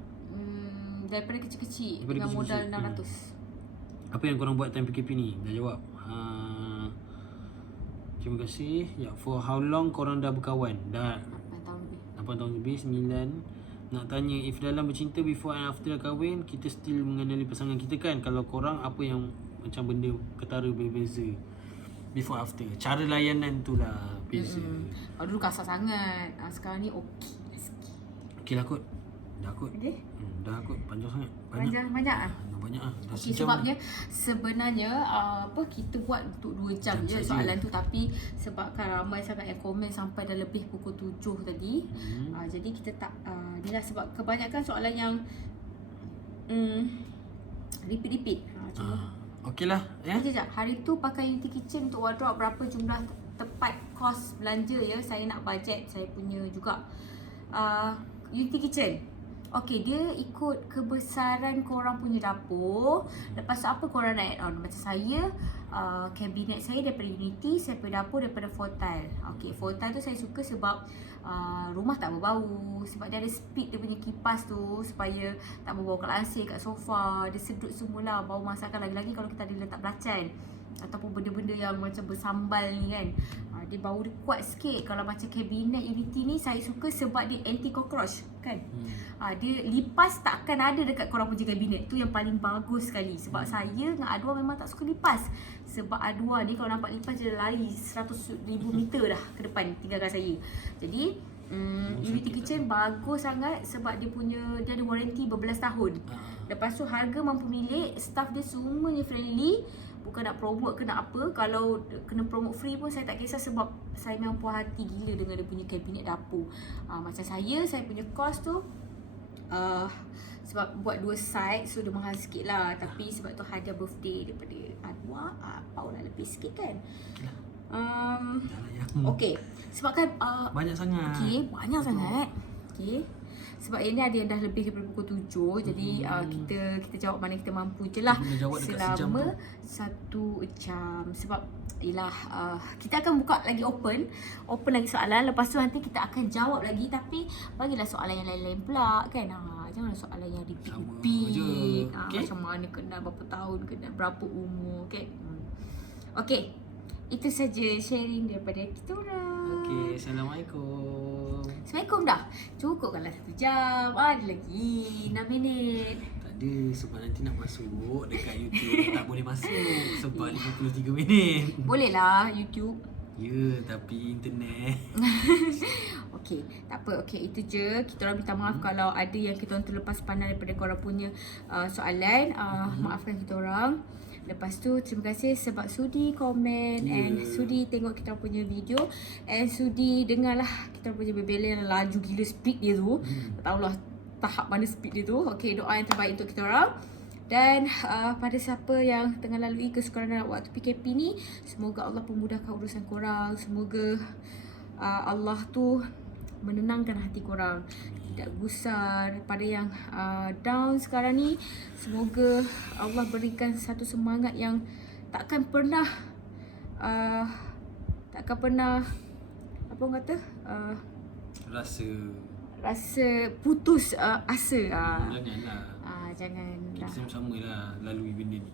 Daripada kecil-kecil Daripada dengan modal kecil-kecil. 600. Apa yang korang buat time PKP ni? Dah jawab. Terima kasih. Ya, for how long korang dah berkawan? Dah 8 tahun lebih. 8 tahun lebih, 9. Nak tanya, if dalam bercinta before and after kahwin, kita still mengenali pasangan kita kan? Kalau korang, apa yang macam benda ketara berbeza before after? Cara layanan tu lah beza. Kalau dulu kasar sangat. Sekarang ni okey sikit. Okey lah kot. Dah kot. Okey. Dah kot. Panjang sangat. Banyak. Banyak ah. Banyak lah. Dah Okay, sejam sebabnya sebenarnya kita buat untuk 2 jam je saja. soalan tu, tapi sebabkan ramai sangat yang komen sampai dah lebih pukul 7 tadi. Jadi kita tak ni lah sebab kebanyakan soalan yang repeat. Cuma Okey lah. Ya. Sekejap, hari tu pakai Unity Kitchen untuk wardrobe berapa jumlah tepat kos belanja ya? Saya nak bajet saya punya juga. Unity Kitchen. Okey, dia ikut kebesaran korang punya dapur. Lepas tu apa korang nak add on? Macam saya, kabinet saya daripada Unity, saya punya dapur daripada Fortile. Okey, Fortile tu saya suka sebab rumah tak berbau. Sebab dia ada speed dia punya kipas tu supaya tak berbau kat lansir, kat sofa. Dia sedut semula bau masakan, lagi-lagi kalau kita ada letak belacan ataupun benda-benda yang macam bersambal ni kan. Dia bau dia kuat sikit. Kalau macam kabinet Unity ni saya suka sebab dia anti cockroach kan. Dia lipas takkan ada dekat korang punya kabinet. Tu yang paling bagus sekali. Sebab saya dengan Adwa memang tak suka lipas. Sebab Adwa ni kalau nampak lipas dia dah lari 100,000 meter dah ke depan tinggalkan saya. Jadi Unity Kitchen bagus sangat sebab dia ada warranty berbelas tahun. Lepas tu harga mampu milik, staff dia semuanya friendly. Bukan nak promote ke nak apa. Kalau kena promote free pun saya tak kisah sebab saya memang puas hati gila dengan dia punya kabinet dapur. Macam saya punya kos tu sebab buat 2 side so dia mahal sikit lah. Tapi sebab tu hadiah birthday daripada Adwa, pau lah lebih sikit kan. Okay, sebab kan Banyak sangat. okay, banyak sangat. Okay, sebab ini ada yang dah lebih daripada pukul 7. Jadi kita jawab mana kita mampu je lah selama 1 jam. Sebab yelah kita akan buka lagi open lagi soalan. Lepas tu nanti kita akan jawab lagi. Tapi bagilah soalan yang lain-lain pula kan. Janganlah soalan yang repeat. Macam mana kenal, berapa tahun kenal, berapa umur kan. Okay, itu saja sharing daripada kita orang. Okey, Assalamualaikum. Assalamualaikum dah. Cukup kalau 1 jam. Ada lagi 6 minit. Tak ada sebab nanti nak masuk dekat YouTube tak boleh masuk sebab 53 minit. Boleh lah YouTube. Ya, tapi internet. Okey, tak apa. Okey, itu je. Kita orang minta maaf kalau ada yang kita orang terlepas pandang daripada korang punya soalan. Maafkan kita orang. Lepas tu terima kasih sebab sudi komen and sudi tengok kita punya video and sudi dengarlah kita punya bebel yang laju gila speed dia tu. Tak tahulah tahap mana speed dia tu. Okey, doa yang terbaik untuk kita orang. Dan pada siapa yang tengah lalui kesukaran waktu PKP ni, semoga Allah pemudahkan urusan korang. Semoga Allah tu menenangkan hati korang, tidak gusar pada yang down sekarang ni. Semoga Allah berikan satu semangat yang takkan pernah apa orang kata rasa putus asa. Jangan Kita sama-sama lah lalui benda ni.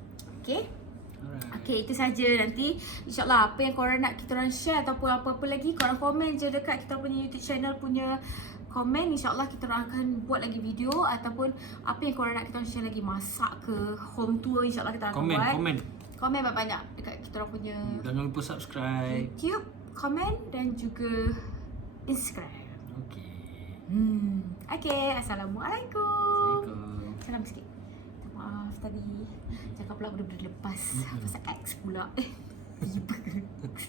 Okay. Alright. Okay, itu saja. Nanti insyaAllah apa yang korang nak kita orang share ataupun apa-apa lagi, korang komen je dekat kita punya YouTube channel punya komen. InsyaAllah kita orang akan buat lagi video, ataupun apa yang korang nak kita orang share lagi, masak ke, home tour, InsyaAllah kita akan buat. Komen banyak-banyak dekat kita orang punya Jangan lupa subscribe YouTube, komen dan juga Instagram. Okay, Assalamualaikum. Salam sikit. Maaf tadi cakap pula benda-benda lepas. Pasal X pula.